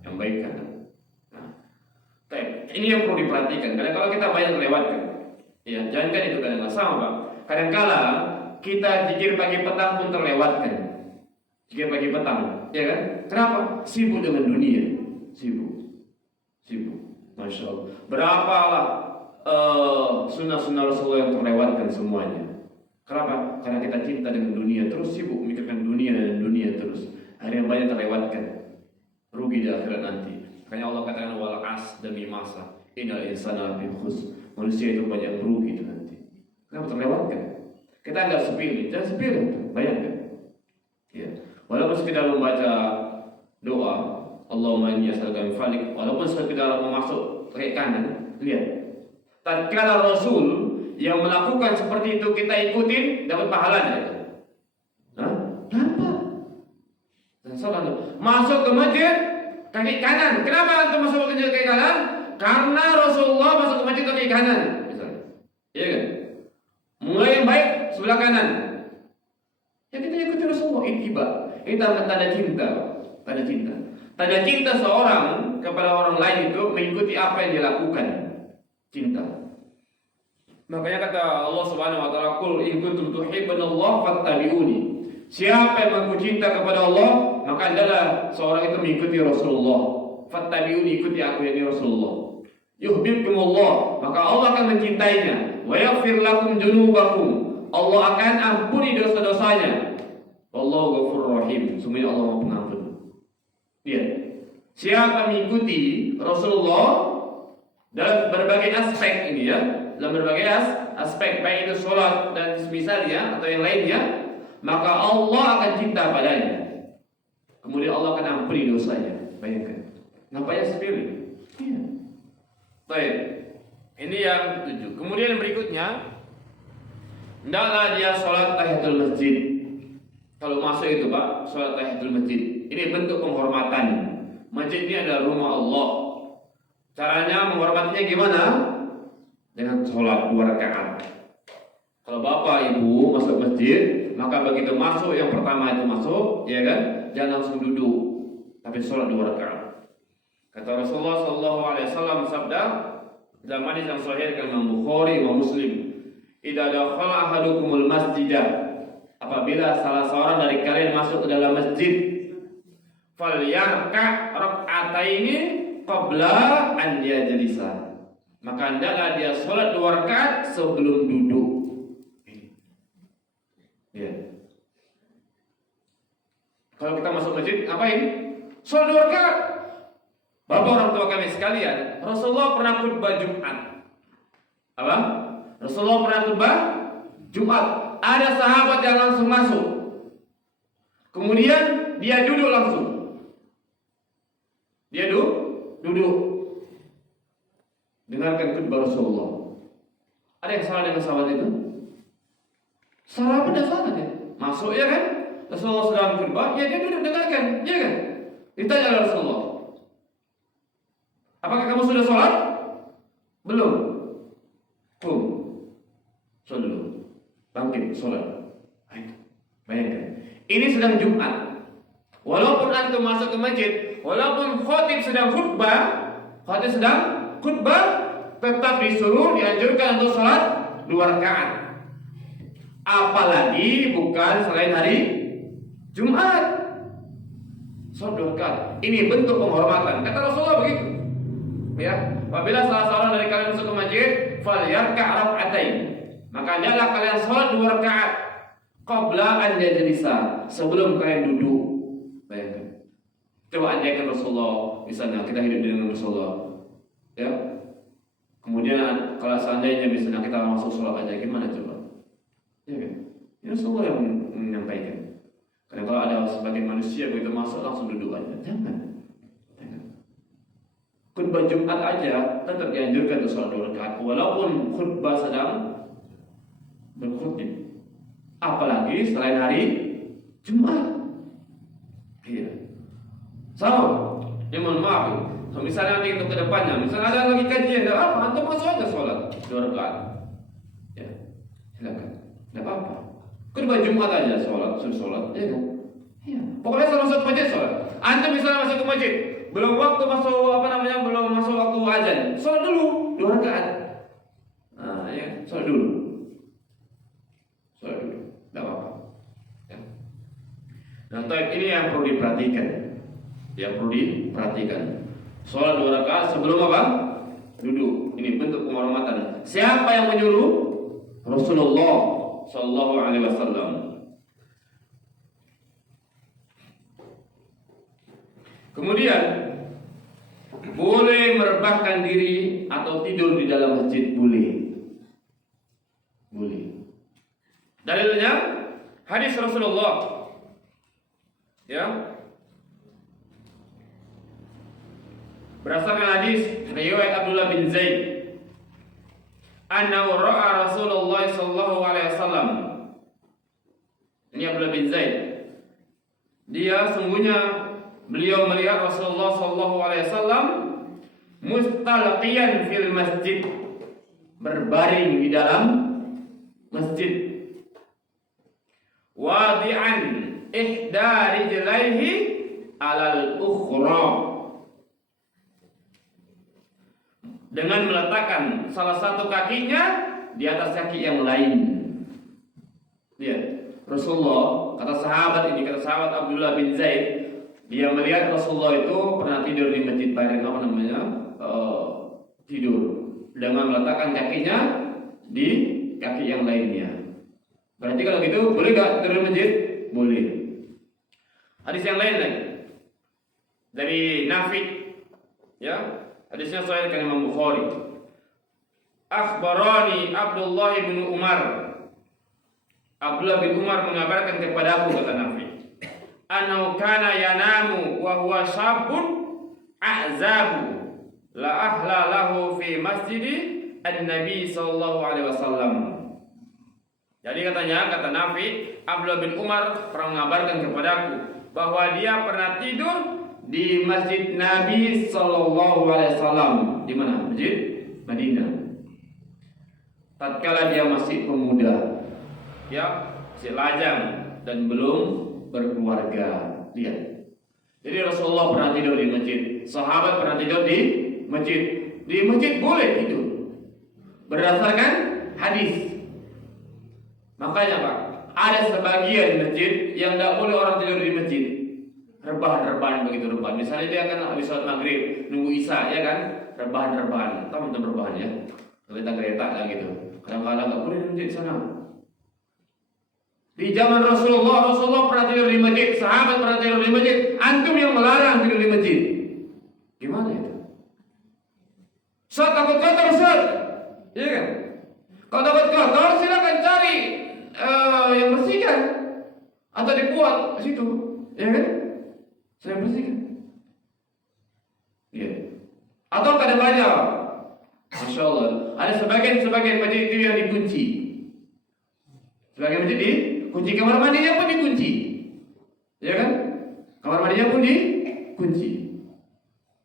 Yang baik kanan. Nah, ini yang perlu diperhatikan. Karena kalau kita banyak melewatkan, ya, jangankan itu kadang-kala sama, Pak. Kadang-kala kita zikir pagi petang pun terlewatkan. Zikir pagi petang, ya kan? Kenapa? Sibuk dengan dunia. Sibuk. Masya Allah. Berapalah sunnah-sunnah Rasulullah yang terlewatkan semuanya. Kenapa? Karena kita cinta dengan dunia, terus sibuk memikirkan dunia dan dunia terus. Akhirnya banyak terlewatkan. Rugi di akhirat nanti. Makanya Allah katakan wal as demi masa. Innal insana lafi khusr. Manusia itu banyak rugi itu nanti. Kenapa terlewatkan? Kita anggap sepilih, jangan sepilih. Bayangkan. Ya. Walaupun sekedar membaca doa, Allahumma inni as'aluka min fadlik, walaupun sekedar masuk ke kanan, lihat. Tatkala Rasul yang melakukan seperti itu kita ikutin, dapat pahalanya. Dapat. Masuk ke masjid kaki kanan. Kenapa antum masuk ke masjid kaki kanan? Karena Rasulullah masuk ke masjid kaki kanan. Misalnya. Iya kan? Mulai yang baik sebelah kanan. Ya kita ikuti Rasulullah, ittiba. Ini tanda cinta. Tanda cinta seorang kepada orang lain itu mengikuti apa yang dia lakukan. Cinta. Makanya kata Allah Subhanahu wa taala, "Qul in kuntum tuhibbunallaha fattabi'uni." Siapa yang mengaku cinta kepada Allah, maka adalah seorang itu mengikuti Rasulullah. Fattabi'uni, ikuti aku yakni Rasulullah. Yuhibbukumullah, maka Allah akan mencintainya. Wa yaghfir lakum dzunubakum, Allah akan ampuni dosa-dosanya. Wallahu ghafurur rahim, sungguh Allah Maha Pengampun. Lihat, siapa mengikuti Rasulullah dalam berbagai aspek ini ya, dalam berbagai aspek baik itu sholat dan semisalnya atau yang lainnya, maka Allah akan cinta padanya. Kemudian Allah akan ampuni dosanya. Bayangkan, ngapain sepilih? Iya. Baik, ini yang 7. Kemudian yang berikutnya, hendaklah dia sholat tahiyatul masjid. Kalau masuk itu Pak, sholat tahiyatul masjid. Ini bentuk penghormatan Masjid ini adalah rumah Allah. Caranya menghormatinya gimana? Dengan sholat 2 rakaat. Kalau bapak ibu masuk masjid, maka begitu masuk yang pertama itu masuk, ya kan? Jangan langsung duduk, tapi sholat 2 rakaat. Kata Rasulullah Sallallahu Alaihi Wasallam sabda dalam hadis yang sahih dari Imam Bukhari, Imam Muslim, "Idza dakhala ahadukumul masjidah," apabila salah seorang dari kalian masuk ke dalam masjid, falyarka rak'ataini qabla an yajlisa, maka hendaklah dia sholat 2 rakaat sebelum duduk. Ya. Kalau kita masuk masjid, ngapain? Sholat 2 rakaat. Bapak orang tua kami sekalian, Rasulullah pernah khutbah Jumat. Apa? Rasulullah pernah khutbah Jumat. Ada sahabat yang langsung masuk. Kemudian dia duduk langsung. Dia duduk. Dengarkan khutbah Rasulullah. Ada yang salah dengan sahabat itu? Salah apa dah salah dia? Masuk ya kan? Rasulullah sedang khutbah, ya dia duduk dengarkan, ya kan? Ditanya oleh Rasulullah, apakah kamu sudah sholat? Belum. Qum. Sholat. Bangkit sholat. Bayangkan. Ini sedang Jumat. Walaupun antum masuk ke masjid, walaupun khatib sedang khutbah, tetap disuruh dianjurkan untuk sholat 2 rakaat. Apalagi bukan selain hari Jumat. Sholat 2 rakaat. Ini bentuk penghormatan. Kata Rasulullah begitu. Ya, apabila salah seorang dari kalian masuk ke masjid, falyarka' rak'atain, maka hendaklah kalian sholat 2 rakaat qabla an yajlisa, sebelum kalian duduk. Bayangkan. Coba andaikan Rasulullah, misalnya kita hidup dengan Rasulullah, ya. Kemudian kalau seandainya misalnya kita masuk sholat aja, gimana coba? Ya kan? Ya Rasulullah yang menyampaikan. Karena kalau ada sebagian manusia begitu masuk langsung duduk aja, jangan. Khutbah Jumat aja tetap dianjurkan untuk sholat 2 rakaat walaupun khutbah sedang berkhutbah. Apalagi selain hari Jumat. Iya. Sama. Ya mohon maaf. So, misalnya nanti untuk kedepannya, misalnya ada lagi kajian, tidak apa, antum masuk aja sholat 2 rakaat. Ya, silakan. Tidak apa-apa. Khutbah Jumat aja sholat, suruh sholat, ya kan? Iya. Pokoknya kalau masuk ke masjid sholat. Antum misalnya masuk ke masjid, belum waktu masuk belum masuk waktu azan, sholat dulu 2 rakaat. Nah, ya, sholat dulu, tidak apa-apa. Ya. Nah, ini yang perlu diperhatikan, Sholat 2 rakaat sebelum apa? Duduk. Ini bentuk penghormatan. Siapa yang menyuruh? Rasulullah Sallallahu Alaihi Wasallam. Kemudian boleh merebahkan diri atau tidur di dalam masjid, boleh. Dalilnya hadis Rasulullah, ya, berdasarkan hadis riwayat Abdullah bin Zaid, annahu ra'a Rasulullah sallallahu alaihi wasallam. Ini Abdullah bin Zaid. Dia sungguhnya beliau melihat Rasulullah sallallahu alaihi wasallam mustalqiyan fil masjid, berbaring di dalam masjid, wadi'an ihda rijlaihi alal ukhra, dengan meletakkan salah satu kakinya di atas kaki yang lain. Lihat, Rasulullah, kata sahabat Abdullah bin Zaid, dia melihat Rasulullah itu pernah tidur di masjid, tidur dengan meletakkan kakinya di kaki yang lainnya. Berarti kalau gitu boleh gak tidur di masjid? Boleh. Hadis yang lain lagi dari Nafi, ya, hadisnya sahih dari Imam Bukhari. Akhbarani Abdullah bin Umar. Abdullah bin Umar mengabarkan kepadaku, kata Nafi, annahu kana yanamu wa huwa syabun a'zabu la ahla lahu fi masjidi an-nabi sallallahu alaihi wasallam. Jadi kata Nafi, Abdullah bin Umar pernah mengabarkan kepadaku bahwa dia pernah tidur di Masjid Nabi Sallallahu Alaihi Wasallam. Di mana? Masjid Madinah. Tatkala dia masih pemuda, ya, masih lajang dan belum berkeluarga. Lihat. Jadi Rasulullah pernah tidur di masjid, sahabat pernah tidur di masjid. Di masjid boleh tidur berdasarkan hadis. Makanya Pak, ada sebagian masjid yang tidak boleh orang tidur di masjid. Rebahan-rebahan begitu rebahan. Misalnya dia akan habis sholat maghrib, nunggu isya, ya kan? Rebahan-rebahan. Tahu tentang rebahan ya? Kereta-kereta lah gitu. Kadang-kadang nggak boleh di masjid sana. Di zaman Rasulullah pernah tidur di masjid, sahabat pernah tidur di masjid. Antum yang melarang tidur di masjid. Gimana itu? Ustaz takut kotor Ustaz. Iya kan? Kalau takut kotor silakan cari yang bersihkan atau dibuat di situ, ya kan? Saya bersihkan. Iya. Atau kadang-kadang, masya Allah, ada sebagian masjid itu yang dikunci. Sebagian masjid dikunci, kamar mandinya pun dikunci, ya kan? Kamar mandinya pun dikunci.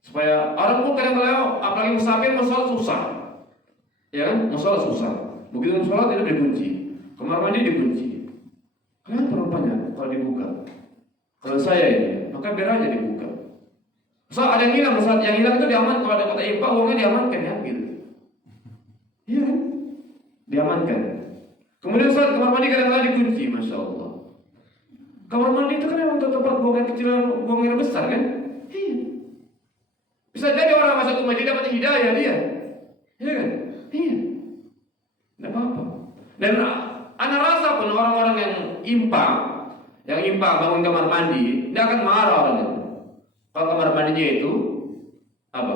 Supaya orang pun kadang-kadang, apalagi musafir mau sholat susah, ya kan? Mau sholat susah. Begitu mau sholat itu dikunci, kamar mandi dikunci. Kenapa rupanya kalau dibuka? Kalau saya ini, maka biar aja dibuka. So ada yang hilang, saat yang hilang itu diaman. Kalau ada kota IPA, uangnya diamankan ya, gitu. Iya kan? Diamankan. Kemudian saat kamar mandi kadang-kadang dikunci, masya Allah. Kamar mandi itu kan memang tempat buangan kecil, buang air besar kan? Iya. Bisa jadi orang masuk ke masjid dapat hidayah dia, iya kan? Iya. Tidak apa-apa. Dan ana rasa pun orang-orang yang impa bangun kamar mandi, dia akan marah orang itu. Kalau kamar mandinya itu apa?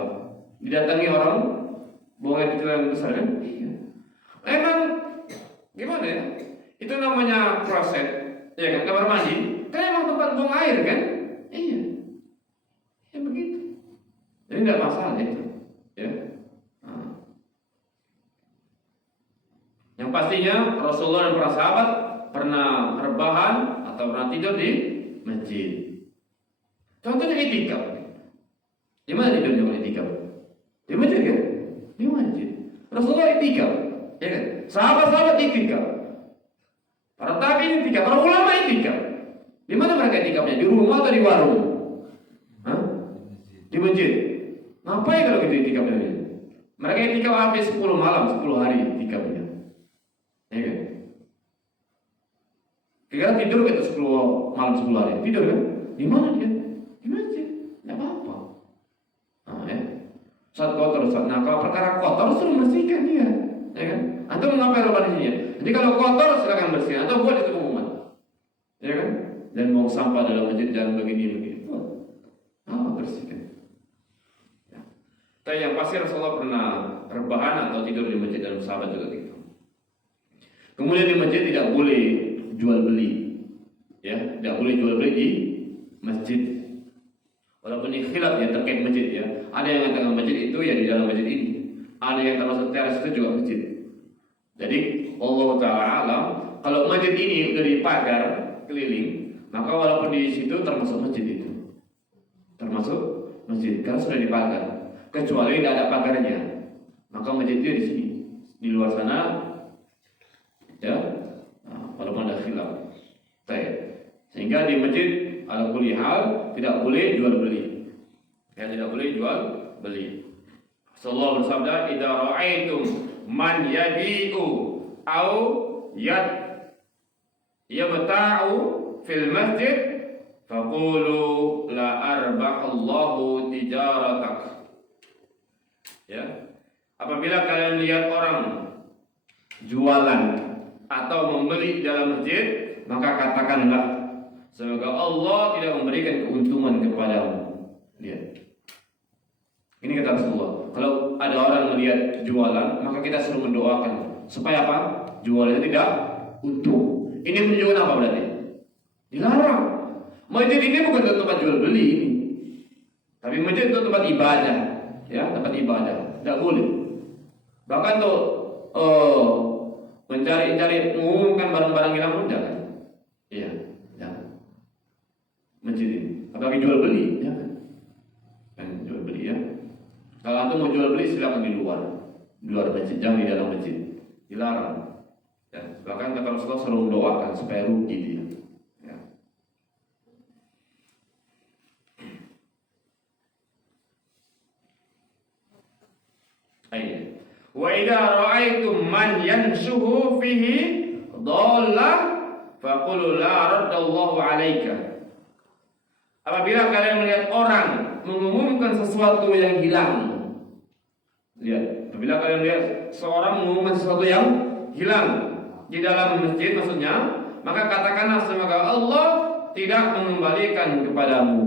Didatangi orang buang air kecil yang besar kan? Iya. Emang gimana ya? Itu namanya kloset, ya kan? Kamar mandi, kan emang tempat buang air kan? Iya. Ya begitu. Jadi tidak masalah itu, ya. Yang pastinya Rasulullah dan para sahabat pernah rebahan atau pernah tidur di masjid. Contohnya itikaf. Di mana tidurnya orang itikaf? Di masjid kan? Di masjid. Rasulullah itikaf, ya kan? Sahabat-sahabat itikaf. Para tabi'in itikaf, para ulama itikaf. Di mana mereka itikafnya? Di rumah atau di warung? Hah? Di masjid. Ngapain kalau gitu itikafnya? Mereka itikaf habis 10 malam, 10 hari itikafnya. Ya kan? Kira tidur gitu 10 malam 10 hari. Tidur kan? Di mana dia? Di masjid. Enggak apa-apa. Nah, ya. Saat kotor, nah kalau perkara kotor suruh bersihkan dia, ya kan? Antum ngapain rebahan di sini? Jadi kalau kotor silakan bersihkan atau buat itu pengumuman. Ya kan? Dan buang sampah dalam masjid jangan begini. Bersihkan. Ya. Tapi yang pasti Rasulullah pernah rebahan atau tidur di masjid dan sahabat juga gitu. Kemudian di masjid tidak boleh jual beli, ya, tidak boleh jual beli di masjid. Walaupun ini khilaf ya terkait masjid ya. Ada yang mengatakan masjid itu ya di dalam masjid ini. Ada yang termasuk teras itu juga masjid. Jadi Allah Taala alam, kalau masjid ini udah dipagar keliling, maka walaupun di situ termasuk masjid itu, termasuk masjid karena sudah dipagar. Kecuali tidak ada pagarnya, maka masjid itu di sini, di luar sana. Ya, walaupun ada khilaf. Sehingga di masjid ala kulli hal tidak boleh jual beli. Ya, tidak boleh jual beli. Rasulullah bersabda, "Idza ra'aitum man yabi'u au yabta'u fil masjid faqulu la arbahallahu tijaratak." Ya. Apabila kalian lihat orang jualan atau membeli dalam masjid, maka katakanlah semoga Allah tidak memberikan keuntungan kepadamu. Lihat. Ini kata Rasulullah. Kalau ada orang melihat jualan, maka kita suruh mendoakan supaya apa? Jualannya tidak untung. Ini menunjukkan apa berarti? Dilarang. Masjid ini bukan tempat jual beli ini. Tapi masjid itu tempat ibadah, ya, tempat ibadah. Tidak boleh. Bahkan tuh mencari-cari mengumumkan barang-barang hilang pun jangan. Iya, jangan. Masjid ini, apalagi jual beli, jangan. Kalau antum mau jual beli silakan di luar masjid, jangan di dalam masjid, dilarang. Ya, bahkan kata Rasulullah selalu mendoakan supaya rugi dia. Ya. Ayat. Wa idza ra'aitum man yanshuhu fihi dhalla faqulu la raddallahu 'alaika. Apabila kalian melihat orang mengumumkan sesuatu yang hilang, lihat. Apabila kalian lihat seorang mengumumkan sesuatu yang hilang di dalam masjid, maksudnya, maka katakanlah semoga Allah tidak mengembalikan kepadamu.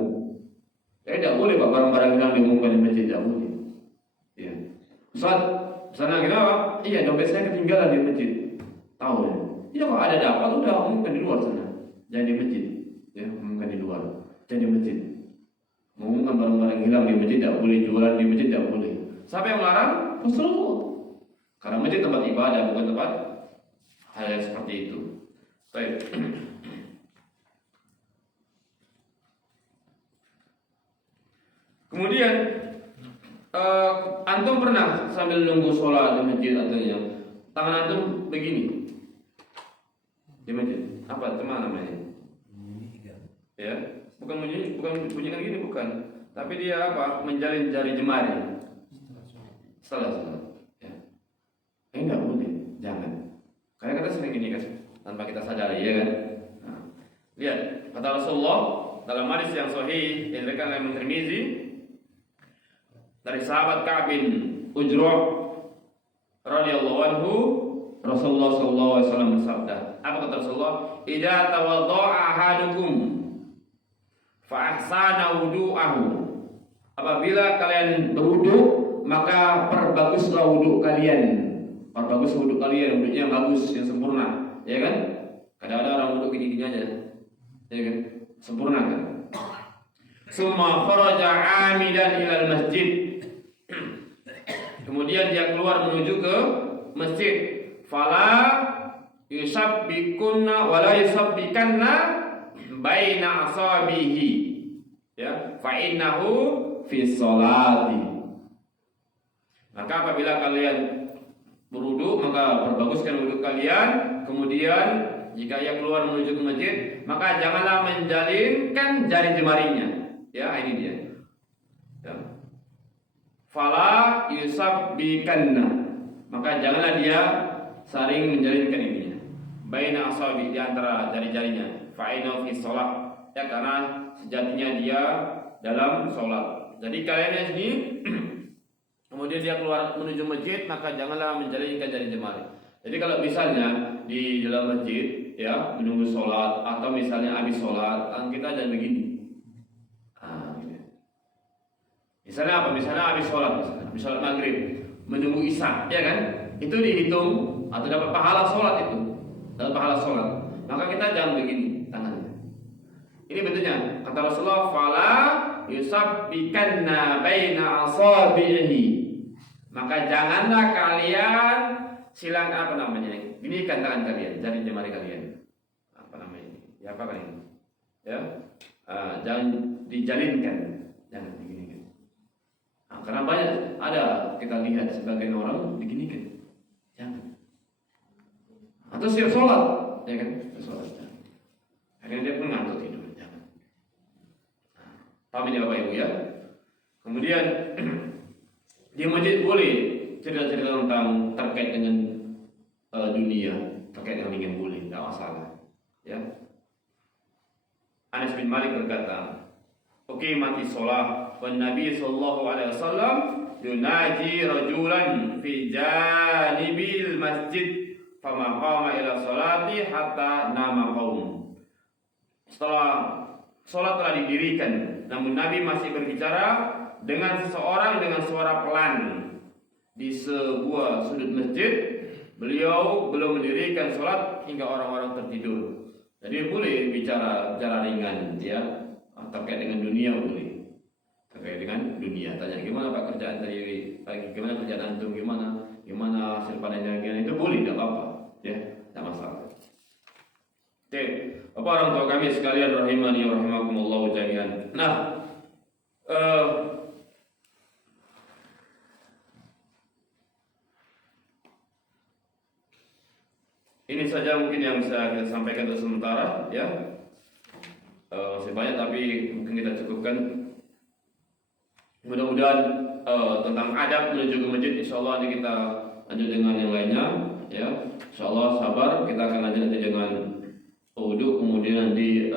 Tidak boleh Pak barang-barang hilang diumumkan di masjid, tidak boleh. Ya. Ustaz, sana kenapa? Iya, dompet saya ketinggalan di masjid. Tahu ya? Iya Pak, ada dapat udah umumkan di luar sana. Jangan di masjid. Ya, umumkan di luar. Jangan di masjid. Mengumumkan barang-barang hilang di masjid tidak boleh, jualan di masjid tidak boleh. Siapa yang melarang? Rasulullah. Karena masjid tempat ibadah, bukan tempat hal yang seperti itu. Baik. Kemudian antum pernah sambil nunggu sholat di masjid atau tangan antum begini di masjid? Apa teman namanya? Ya, bukan bunyi kan gini, bukan. Tapi dia apa? Menjalin jari jemari. Salah. Ya. Enggak boleh, jangan. Karena kita sering gini kan, tanpa kita sadari, ya kan? Nah, lihat, kata Rasulullah dalam hadis yang sahih yang diriwayatkan oleh Tirmizi dari sahabat Ka'ab bin Ujrah radhiyallahu anhu, Rasulullah sallallahu alaihi wasallam bersabda, apa kata Rasulullah? "Idza tawadda'a ahadukum fa ahsana wudu'ahu." Apabila kalian berwudu, maka perbaguslah wudu kalian. Perbagus wudu kalian, wudunya yang bagus, yang sempurna, ya kan? Kadang-kadang orang wudu gini-gini aja, ya kan? Sempurna kan? Summa kharaja 'amidan ilal masjid. Kemudian dia keluar menuju ke masjid. Fala yusabbikunna wala yusabbikanna baina asabihi. Ya, fa innahu fi sholati. Maka apabila kalian berwudu, maka perbaguskan wudu kalian. Kemudian jika ia keluar menuju ke masjid, maka janganlah menjalinkan jari jemarinya. Ya, ini dia. Ya. Fala yusabbikanna, maka janganlah dia saling menjalinkan ininya. Baina asabi, di antara jari-jarinya. Fa innahu fi shalah, ya karena sejatinya dia dalam sholat. Jadi kalian yang sini kemudian dia keluar menuju masjid, maka janganlah menjalinkan jari jemari. Jadi kalau misalnya di dalam masjid, ya menunggu sholat atau misalnya habis sholat, kita jangan begini. Misalnya apa? Misalnya habis sholat maghrib, menunggu isya, ya kan? Itu dihitung atau dapat pahala sholat itu, dapat pahala sholat. Maka kita jangan begini tangannya. Ini bentuknya. Kata Rasulullah, "Fala yusabbikanna baina asabihi." Maka janganlah kalian silang apa namanya? Ginikan tangan kalian, jari jemari kalian. Apa namanya? Ya apa kan ini? Ya, jangan dijalinkan, jangan diginikan. Karena banyak ada kita lihat sebagian orang diginikan, jangan. Atau siap sholat, ya kan? Sholat. Akhirnya dia pun ngantuk tidur, jangan. Paham ini Bapak Ibu ya? Kemudian di masjid boleh cerita-cerita tentang terkait dengan dunia, terkait dengan ingin boleh, tidak masalah. Ya. Anas bin Malik berkata, "Oke, mati sholat. Wan Nabi sallallahu alaihi wasallam yunaji rajulan fi janibil masjid, fama qama ila sholati hatta nama qaum." Setelah sholat telah didirikan, namun Nabi masih berbicara dengan seseorang dengan suara pelan di sebuah sudut masjid. Beliau belum mendirikan sholat hingga orang-orang tertidur. Jadi boleh bicara ringan, ya, terkait dengan dunia boleh. Terkait dengan dunia, tanya gimana Pak kerjaan tadi pagi, gimana kerjaan antum, gimana hasil panennya, itu boleh, tidak apa-apa, ya, tidak masalah. Oke, Bapak orang tua kami sekalian rahimani wa rahimakumullah jami'an. Nah, Ini saja mungkin yang bisa kita sampaikan untuk sementara, ya. Masih banyak tapi mungkin kita cukupkan. Mudah-mudahan tentang adab menuju ke masjid, insyaallah nanti kita lanjut dengan yang lainnya, ya. Insyaallah sabar, kita akan lanjut nanti dengan wudhu, kemudian nanti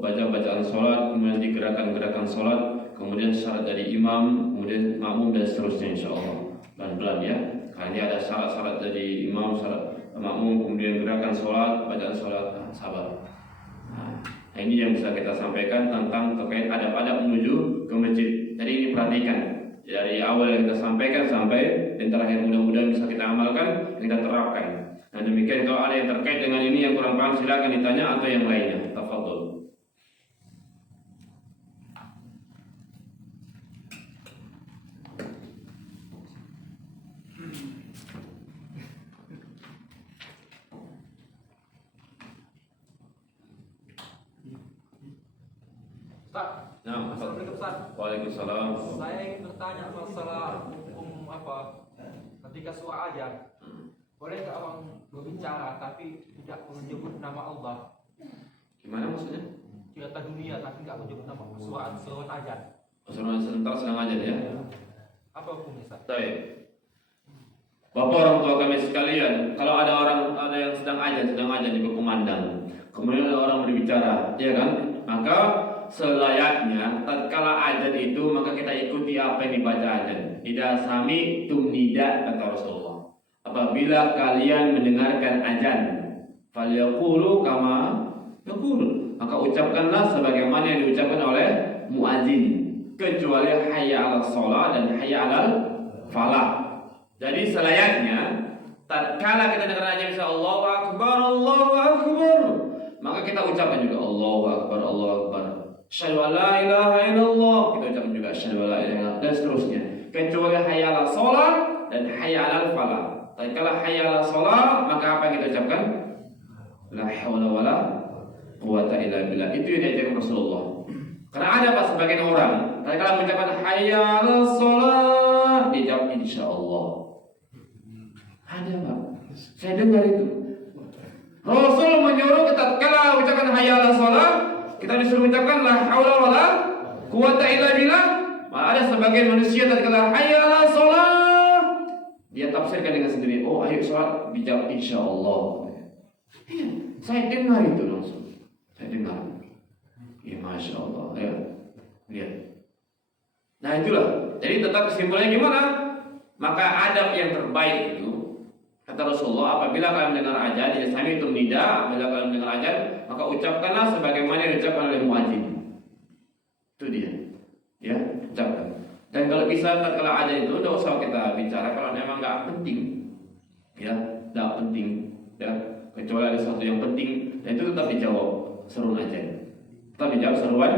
baca-bacaan sholat, kemudian nanti gerakan-gerakan sholat, kemudian syarat dari imam, kemudian makmum dan seterusnya, insyaallah pelan-pelan ya. Karena ini ada syarat-syarat dari imam, syarat makmum, kemudian gerakan sholat, bacaan sholat, sabar. Nah, ini yang bisa kita sampaikan tentang terkait adab-adab menuju ke masjid. Jadi ini perhatikan dari awal yang kita sampaikan sampai yang terakhir, mudah-mudahan bisa kita amalkan, kita terapkan. Nah demikian, kalau ada yang terkait dengan ini yang kurang paham silakan ditanya atau yang lainnya. Tafadhol. Ustaz, Nah, Assalamualaikum Ustaz. Waalaikumsalam. Saya ingin bertanya masalah hukum ketika surah azan. Boleh nggak orang berbicara tapi tidak menyebut nama Allah? Gimana maksudnya? Cerita dunia tapi nggak menyebut nama surah azan. Suruh sebentar sedang aja ya. Apa hukumnya Ustaz? Baik. Bapak orang tua kami sekalian, kalau ada yang sedang ajan di berkumandang, kemudian ada orang berbicara, ya kan? Maka selayaknya tatkala ajan itu maka kita ikuti apa yang dibaca ajan. Idza sami'tum nida, kata Rasulullah. Apabila kalian mendengarkan ajan, falyaqulu kama yaqul, maka ucapkanlah sebagaimana yang diucapkan oleh muadzin, kecuali hayya 'alas shalah dan hayya 'alal falah. Jadi selayaknya tatkala kita dengar ajan Allahu akbar, maka kita ucapkan juga Allahu akbar, Allahu akbar. Asyhadu an la ilaha illallah, kita ucapkan juga asyhadu an la ilaha illallah, dan seterusnya. Kecuali hayya 'alas shalah dan hayya 'alal falah. Tatkala hayya 'alas shalah, maka apa yang kita ucapkan? La haula wala quwata illa billah. Itu yang diajarkan Rasulullah. Karena ada Pak sebagian orang, tatkala mengucapkan hayya 'alas shalah, dia jawab insyaallah. Ada Pak, saya dengar itu. Rasul menyuruh kita tatkala ucapkan hayya 'alas shalah, kita disuruh mengucapkan la haula wala quwata illa billah. Ada sebagian manusia tatkala hayya 'alas shalah, dia tafsirkan dengan sendiri. Oh, ayo salat, dijawab insyaallah. Iya, saya dengar itu langsung. Saya dengar. Ya masya Allah. Ya, lihat. Nah itulah. Jadi tetap kesimpulannya gimana? Maka adab yang terbaik itu, kata Rasulullah, apabila kalian mendengar ajan, ya sami itu nida, apabila kalian mendengar ajan, maka ucapkanlah sebagaimana yang diucapkan oleh muadzin. Itu dia. Ya, ucapkan. Dan kalau bisa tatkala ajan itu tidak usah kita bicara kalau memang nggak penting. Ya, nggak penting. Ya, kecuali ada sesuatu yang penting, dan itu tetap dijawab seruan ajan. Tetap dijawab seruan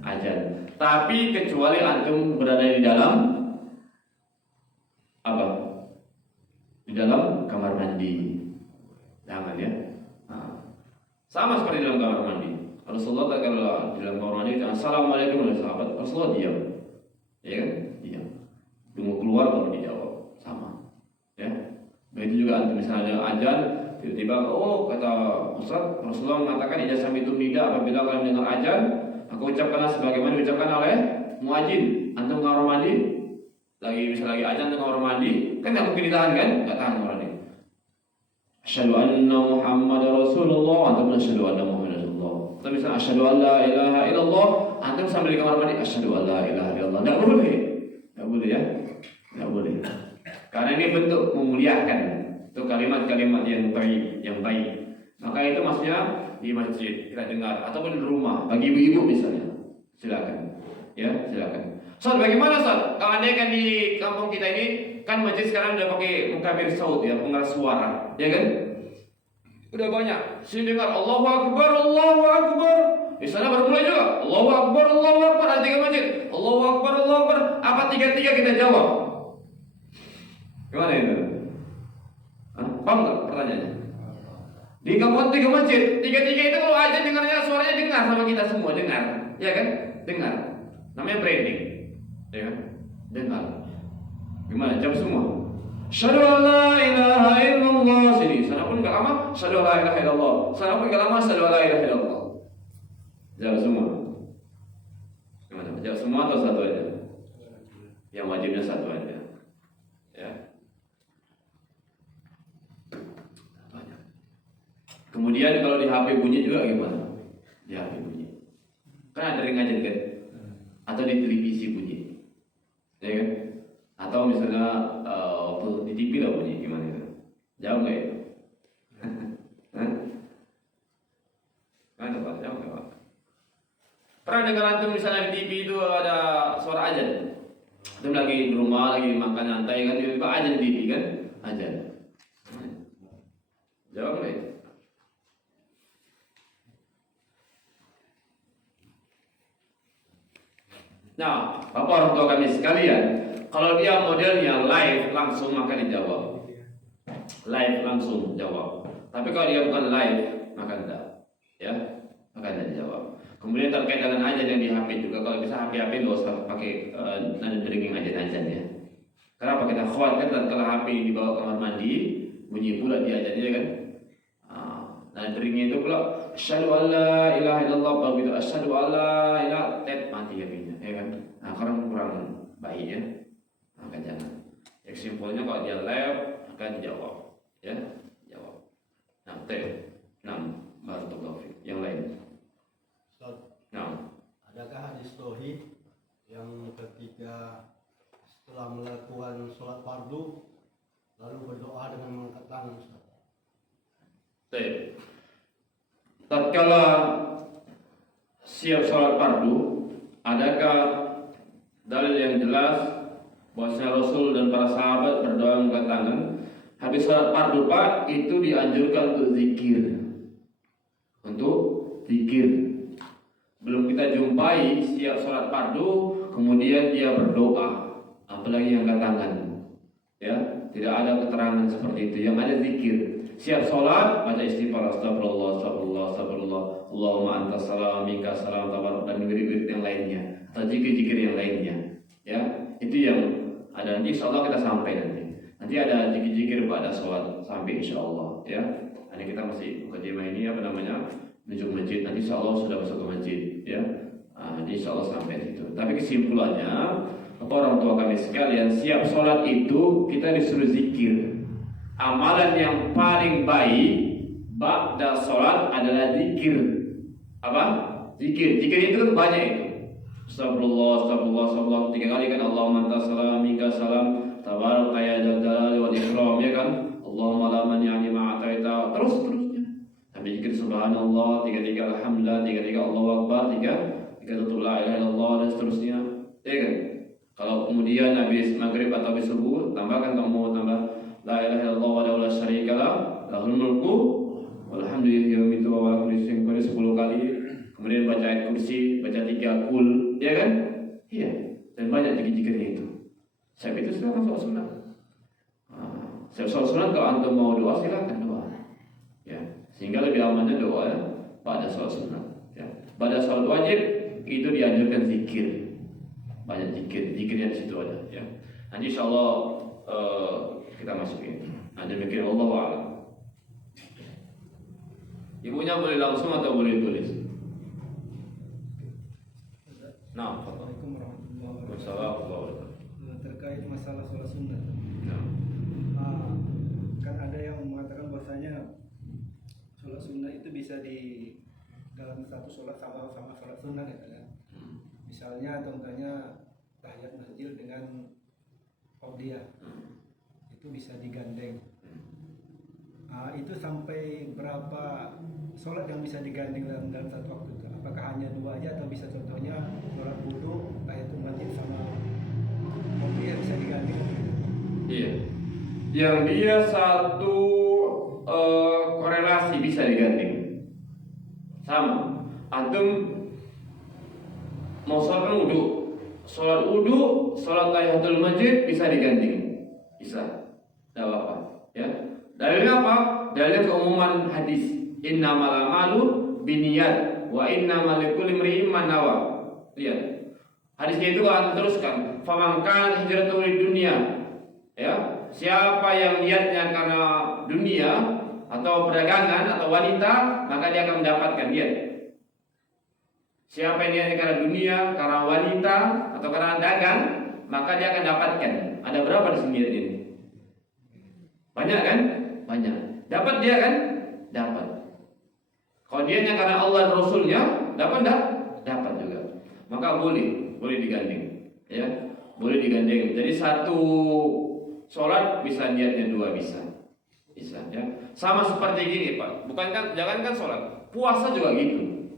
ajan. Tapi kecuali antum berada di dalam apa? Di dalam kamar mandi. Jangan ya. Nah, sama seperti dalam kamar mandi. Rasulullah tatkala di dalam kamar mandi, assalamualaikum warahmatullahi wabarakatuh. Rasulullah diam. Ya kan? Diam. Tunggu keluar baru dijawab. Sama. Ya. Begitu juga antum misalnya ajan, tiba-tiba kata Ustaz, Rasulullah mengatakan idza sami'tum nida, apabila kalian mendengar ajan, maka ucapkanlah sebagaimana diucapkan oleh muadzin. Antum kamar mandi, lagi ajan di kamar mandi, kan nggak mungkin ditahan kan? Nggak tahan kamar mandi. Asyhadu anna Muhammadar Rasulullah, antum asyhadu anna Muhammadar Rasulullah. Atau misalnya asyhadu an la ilaha illallah, antum sambil di kamar mandi asyhadu an la ilaha illallah. Nggak boleh. Nggak boleh ya. Nggak boleh. Karena ini bentuk memuliakan. Itu kalimat-kalimat yang baik. Maka itu maksudnya di masjid kita dengar ataupun di rumah bagi ibu-ibu misalnya. Silakan. Ya, silakan. Ustaz, bagaimana Ustaz? Kalau anda kan di kampung kita ini kan masjid sekarang udah pakai mukabir saut ya, pengeras suara, ya kan? Udah banyak. Sini dengar Allahu Akbar, Allahu Akbar. Di sana baru mulai juga Allahu Akbar, Allahu Akbar. Ada tiga masjid. Allahu Akbar, Allahu Akbar. Apa tiga-tiga kita jawab? Gimana itu? Paham nggak pertanyaannya? Di kampung tiga masjid, tiga-tiga itu kalau aja dengarnya suaranya dengar sama kita semua dengar, ya kan? Dengar. Namanya branding, ya kan? Dengar. Gimana? Jawab semua. Asyhadu an la ilaha illallah. Sini, sana pun nggak lama, asyhadu alla ilaha illallah. Sekarang pun lama, asyhadu alla ilaha illallah. Jawab semua. Gimana? Jawab semua atau satu aja? Yang wajibnya satu aja. Ya. Banyak. Kemudian kalau di HP bunyi juga gimana? Di HP bunyi. Kan ada ring aja kan? Atau di televisi bunyi. Ya kan? Atau misalnya waktu di TV lah bunyi gimana itu? Jawab nggak itu? Hah? Mana Pak? Jawab nggak Pak? Pernah dengar antum misalnya di TV itu ada suara azan? Antum lagi di rumah, lagi makan santai kan, tiba-tiba azan di TV kan? Azan. Jawab nggak itu? Nah, Bapak orang tua kami sekalian, kalau dia modelnya live langsung maka dijawab. Live langsung jawab. Tapi kalau dia bukan live maka tidak. Ya, maka tidak dijawab. Kemudian terkait dengan azan yang di HP juga, kalau bisa HP nggak usah pakai nada dringing azan ya. Kenapa kita khawatir kalau HP dibawa ke kamar mandi bunyi pula di azannya kan? Nada dringing itu pula asyhadu alla ilaha illallah, kalau gitu asyhadu alla ilaha mati HP-nya. Ya kan? Nah, kurang baik ya. Maka jangan. Ya simpulnya kalau dia live akan dijawab, ya, jawab. Nah, barakallahu fiik. Yang lain. Nah, adakah hadis tauhid yang ketika setelah melakukan sholat fardu lalu berdoa dengan mengangkat tangan? baik. Tatkala siap sholat fardu, adakah dalil yang jelas bahwasanya Rasul dan para sahabat berdoa mengangkat tangan? Habis sholat fardu Pak, itu dianjurkan untuk zikir. Untuk zikir. Belum kita jumpai siap sholat fardu kemudian dia berdoa, apalagi yang angkat tangan. Ya, tidak ada keterangan seperti itu. Yang ada zikir. Siap sholat baca istighfar, astagfirullah, astagfirullah, astagfirullah, Allahumma antas salam, minka salam, tabarak, dan wirid-wirid yang lainnya, atau zikir-zikir yang lainnya. Ya, itu yang ada. Nanti insyaallah kita sampai nanti. Nanti ada zikir-zikir pada sholat sampai insyaallah. Ya, ini kita masih mukadimah ini apa namanya? Menuju masjid. Nanti insyaallah sudah masuk ke masjid. Ya, nanti insyaallah sampai situ. Tapi kesimpulannya, orang tua kami sekalian, siap sholat itu kita disuruh zikir. Amalan yang paling baik ba'da sholat adalah zikir. Apa? Zikir. Zikir itu kan banyak itu. Astagfirullah, astagfirullah, astagfirullah. 3 kali kan. Allahumma antas salam, minka salam, tabarak ya dzal jalali wal ikram, ya kan? Allahumma la mani'ani ma ataita. Terusnya. Sampai zikir subhanallah, 3 alhamdulillah, 3 Allahu akbar, 3 tutup la ilaha illallah, dan seterusnya. Ya kan? Kalau kemudian habis maghrib atau habis subuh, tambahkan kamu tambah la ilaha illallah wa la syarika lah, lahul mulku walhamdulillahi wa mitu wa ala kulli syai'in qadir 10 kali. Kemudian baca ayat kursi, baca 3 kul, ya kan? Iya. Dan banyak zikir-zikirnya itu. Sebab itu silakan sholat sunat. Sholat sunat kalau antum mau doa silakan doa. Ya. Sehingga lebih amannya doa ya, pada sholat sunat. Ya. Pada sholat wajib itu dianjurkan zikir. Banyak zikirnya di situ ada. Ya. Nanti insyaallah kita masukin. Ada mikir Allah a'lam. Ibunya boleh langsung atau boleh tulis? Nah, Assalamualaikum warahmatullahi wabarakatuh. Terkait masalah sholat sunat, Nah, kan ada yang mengatakan bahwasanya sholat sunat itu bisa di dalam satu sholat sama-sama sholat sunat ya kan? Misalnya contohnya tahiyat masjid dengan qabliyah itu bisa digandeng. Itu sampai berapa sholat yang bisa digandeng dalam satu waktu itu? Apakah hanya 2 aja atau bisa contohnya sholat wudu, tahiyatul masjid sama qabliyah bisa digandeng? iya. Yang dia satu korelasi bisa digandeng. Sama. Antum mau sholat wudu, sholat tahiyatul masjid bisa digandeng. Bisa. Tidak apa-apa. Ya. Dalilnya apa? Dalilnya keumuman hadis. Innamal a'malu binniyat wa innamal likulli imri'in ma nawa. Lihat. Hadisnya itu akan teruskan. Faman kana hijratuhu lid dunya. Ya. Siapa yang niatnya karena dunia, atau perdagangan atau wanita, maka dia akan mendapatkan dia. Siapa yang niatnya karena dunia, karena wanita, atau karena dagang, maka dia akan dapatkan. Ada berapa di sini ini? Banyak kan? Banyak. Dapat dia kan? Dapat. Kalau dia karena Allah dan Rasulnya, dapat enggak? Dapat juga. Maka boleh digandeng. Ya, boleh digandeng. Jadi satu sholat bisa niatnya dua bisa. Ya. Sama seperti gini Pak. Bukan jangankan sholat, puasa juga gitu.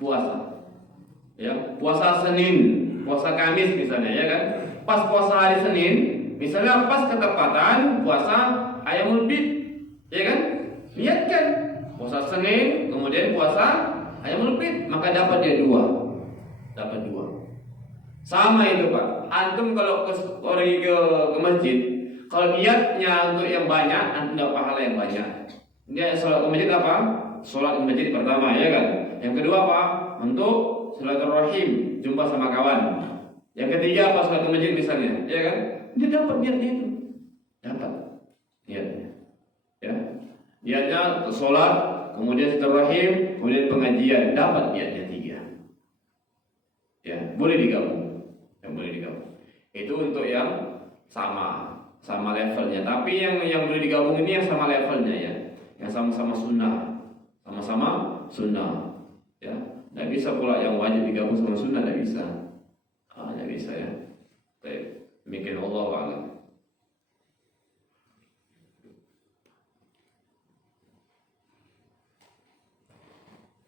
Puasa. Ya, puasa Senin, puasa Kamis misalnya ya kan. Pas puasa hari Senin, misalnya pas ketepatan puasa Ayyamul Bid, ya kan? Niatkan puasa Senin, kemudian puasa Ayyamul Bid, maka dapat dia dua. Dapat dua. Sama itu Pak. Antum kalau pergi ke masjid, kalau niatnya untuk yang banyak, antum dapat pahala yang banyak. Dia sholat ke masjid apa? Sholat ke masjid pertama ya kan. Yang kedua apa? Untuk silaturahim, jumpa sama kawan. Yang ketiga apa? Sholat ke masjid misalnya, ya kan? Dia dapat niatnya itu. Dapat niatnya. Ya. Niatnya sholat, kemudian silaturahim, kemudian pengajian, dapat niatnya 3. Ya, boleh digabung. Boleh digabung. Itu untuk yang sama levelnya. Tapi yang boleh digabung ini yang sama levelnya ya. Yang sama-sama sunnah. Sama-sama sunnah. Ya. Tidak bisa pula yang wajib digabung sama sunnah, tidak bisa. Tidak bisa ya. Baik. Demikian Allah a'lam.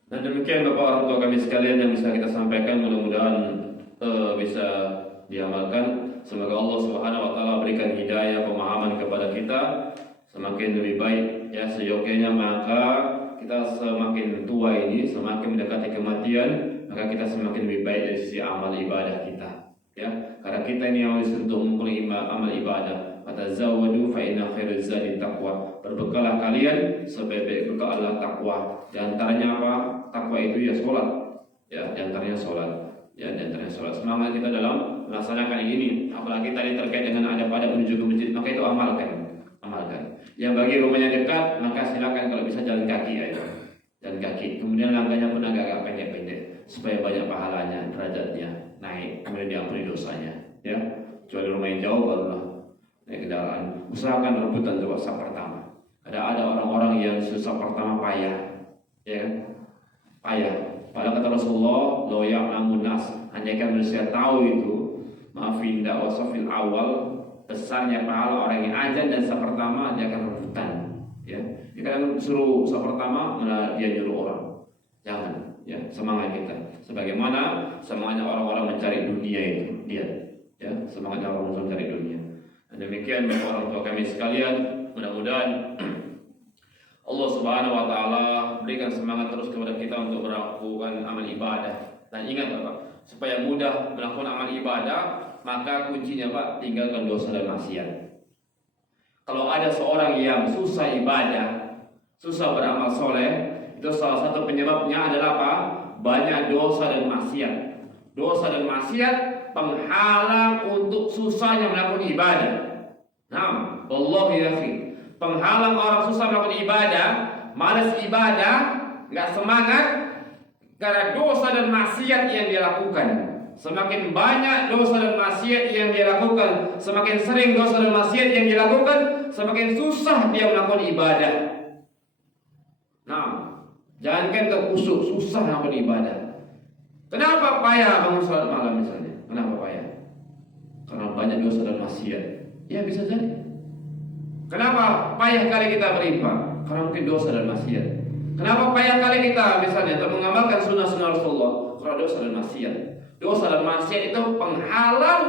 Dan demikian Bapak orang tua kami sekalian yang bisa kita sampaikan, mudah-mudahan bisa diamalkan. Semoga Allah Subhanahu wa taala berikan hidayah pemahaman kepada kita semakin lebih baik ya seyogyanya. Maka kita semakin tua ini, semakin mendekati kematian, maka kita semakin lebih baik dari sisi amal ibadah kita ya. Karena kita ini harus untuk mengumpulkan amal ibadah. Fatazawwadu fa inna khairaz zadi taqwa. Berbekalah kalian sebaik-baik bekal adalah takwa. Di antaranya apa? Takwa itu ya salat. Ya, di antaranya salat. Ya, di antaranya salat. Semangat kita dalam melaksanakan ini. Apalagi tadi terkait dengan adab-adab menuju ke masjid, maka itu amalkan. Yang bagi rumahnya dekat, maka silakan kalau bisa jalan kaki ya. Jalan kaki. Kemudian langkahnya pun agak pendek-pendek supaya banyak pahalanya, derajatnya naik, kemudian diampuni dosanya. Ya. Kecuali rumah yang jauh barulah naik kendaraan. Usahakan rebutan coba saf pertama. Ada orang-orang yang susah pertama payah, ya kan? Payah. Padahal kata Rasulullah, "Lo ya'lamun nas." Andaikan manusia tahu itu, maafinda wasafil awal, besarnya pahala orang yang azan dan saf pertama, dia akan rebutan. Ya, dia kan suruh saf pertama, malah dia nyuruh orang. Jangan, ya semangat kita. Sebagaimana semangatnya orang-orang mencari dunia itu, dia, ya semangatnya orang mencari dunia. Demikian Bapak orang tua kami sekalian, mudah-mudahan Allah Subhanahu wa taala berikan semangat terus kepada kita untuk melakukan amal ibadah. Dan ingat Bapak, supaya mudah melakukan amal ibadah, maka kuncinya Pak, tinggalkan dosa dan maksiat. Kalau ada seorang yang susah ibadah, susah beramal soleh, itu salah satu penyebabnya adalah apa? Banyak dosa dan maksiat. Dosa dan maksiat penghalang untuk susahnya melakukan ibadah. Nah, wallahi ya akhi, penghalang orang susah melakukan ibadah, malas ibadah, nggak semangat karena dosa dan maksiat yang dia lakukan. Semakin banyak dosa dan maksiat yang dia lakukan, semakin sering dosa dan maksiat yang dia lakukan, semakin susah dia melakukan ibadah. Nah, jangankan terkusuk, susah melakukan ibadah. Kenapa payah bangun salat malam misalnya? Kenapa payah? Karena banyak dosa dan maksiat. Ya bisa jadi. Kenapa payah kali kita berinfak? Karena mungkin dosa dan maksiat. Kenapa payah kali kita misalnya untuk mengamalkan sunnah-sunnah Rasulullah? Karena dosa dan maksiat. Dosa dan maksiat itu penghalang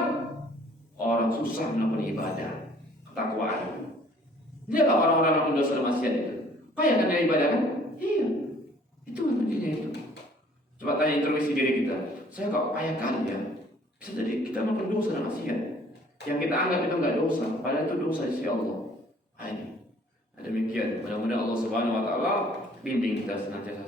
orang susah melakukan ibadah, ketakwaan. Dia lah orang-orang yang melakukan dosa dan maksiat itu. Payah kan dia ibadah kan? Iya. Itu kuncinya itu. Coba tanya introspeksi diri kita. Saya kok payah kali ya? Bisa jadi kita melakukan dosa dan maksiat yang kita anggap itu enggak dosa, padahal itu dosa di sisi Allah. Ini. Demikian. Mudah-mudahan Allah Subhanahu wa taala bimbing kita senantiasa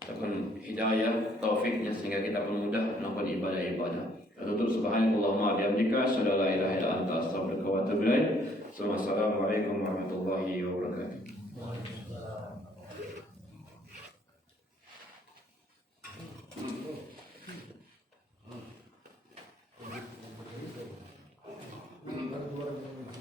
dapat hidayah, taufiknya sehingga kita pun mudah melakukan ibadah-ibadah. Tutup subhanallahumma bihamdika asyhadu an la ilaha illa anta astaghfiruka wa atubu ilaik. Assalamualaikum warahmatullahi wabarakatuh. Waalaikumsalam.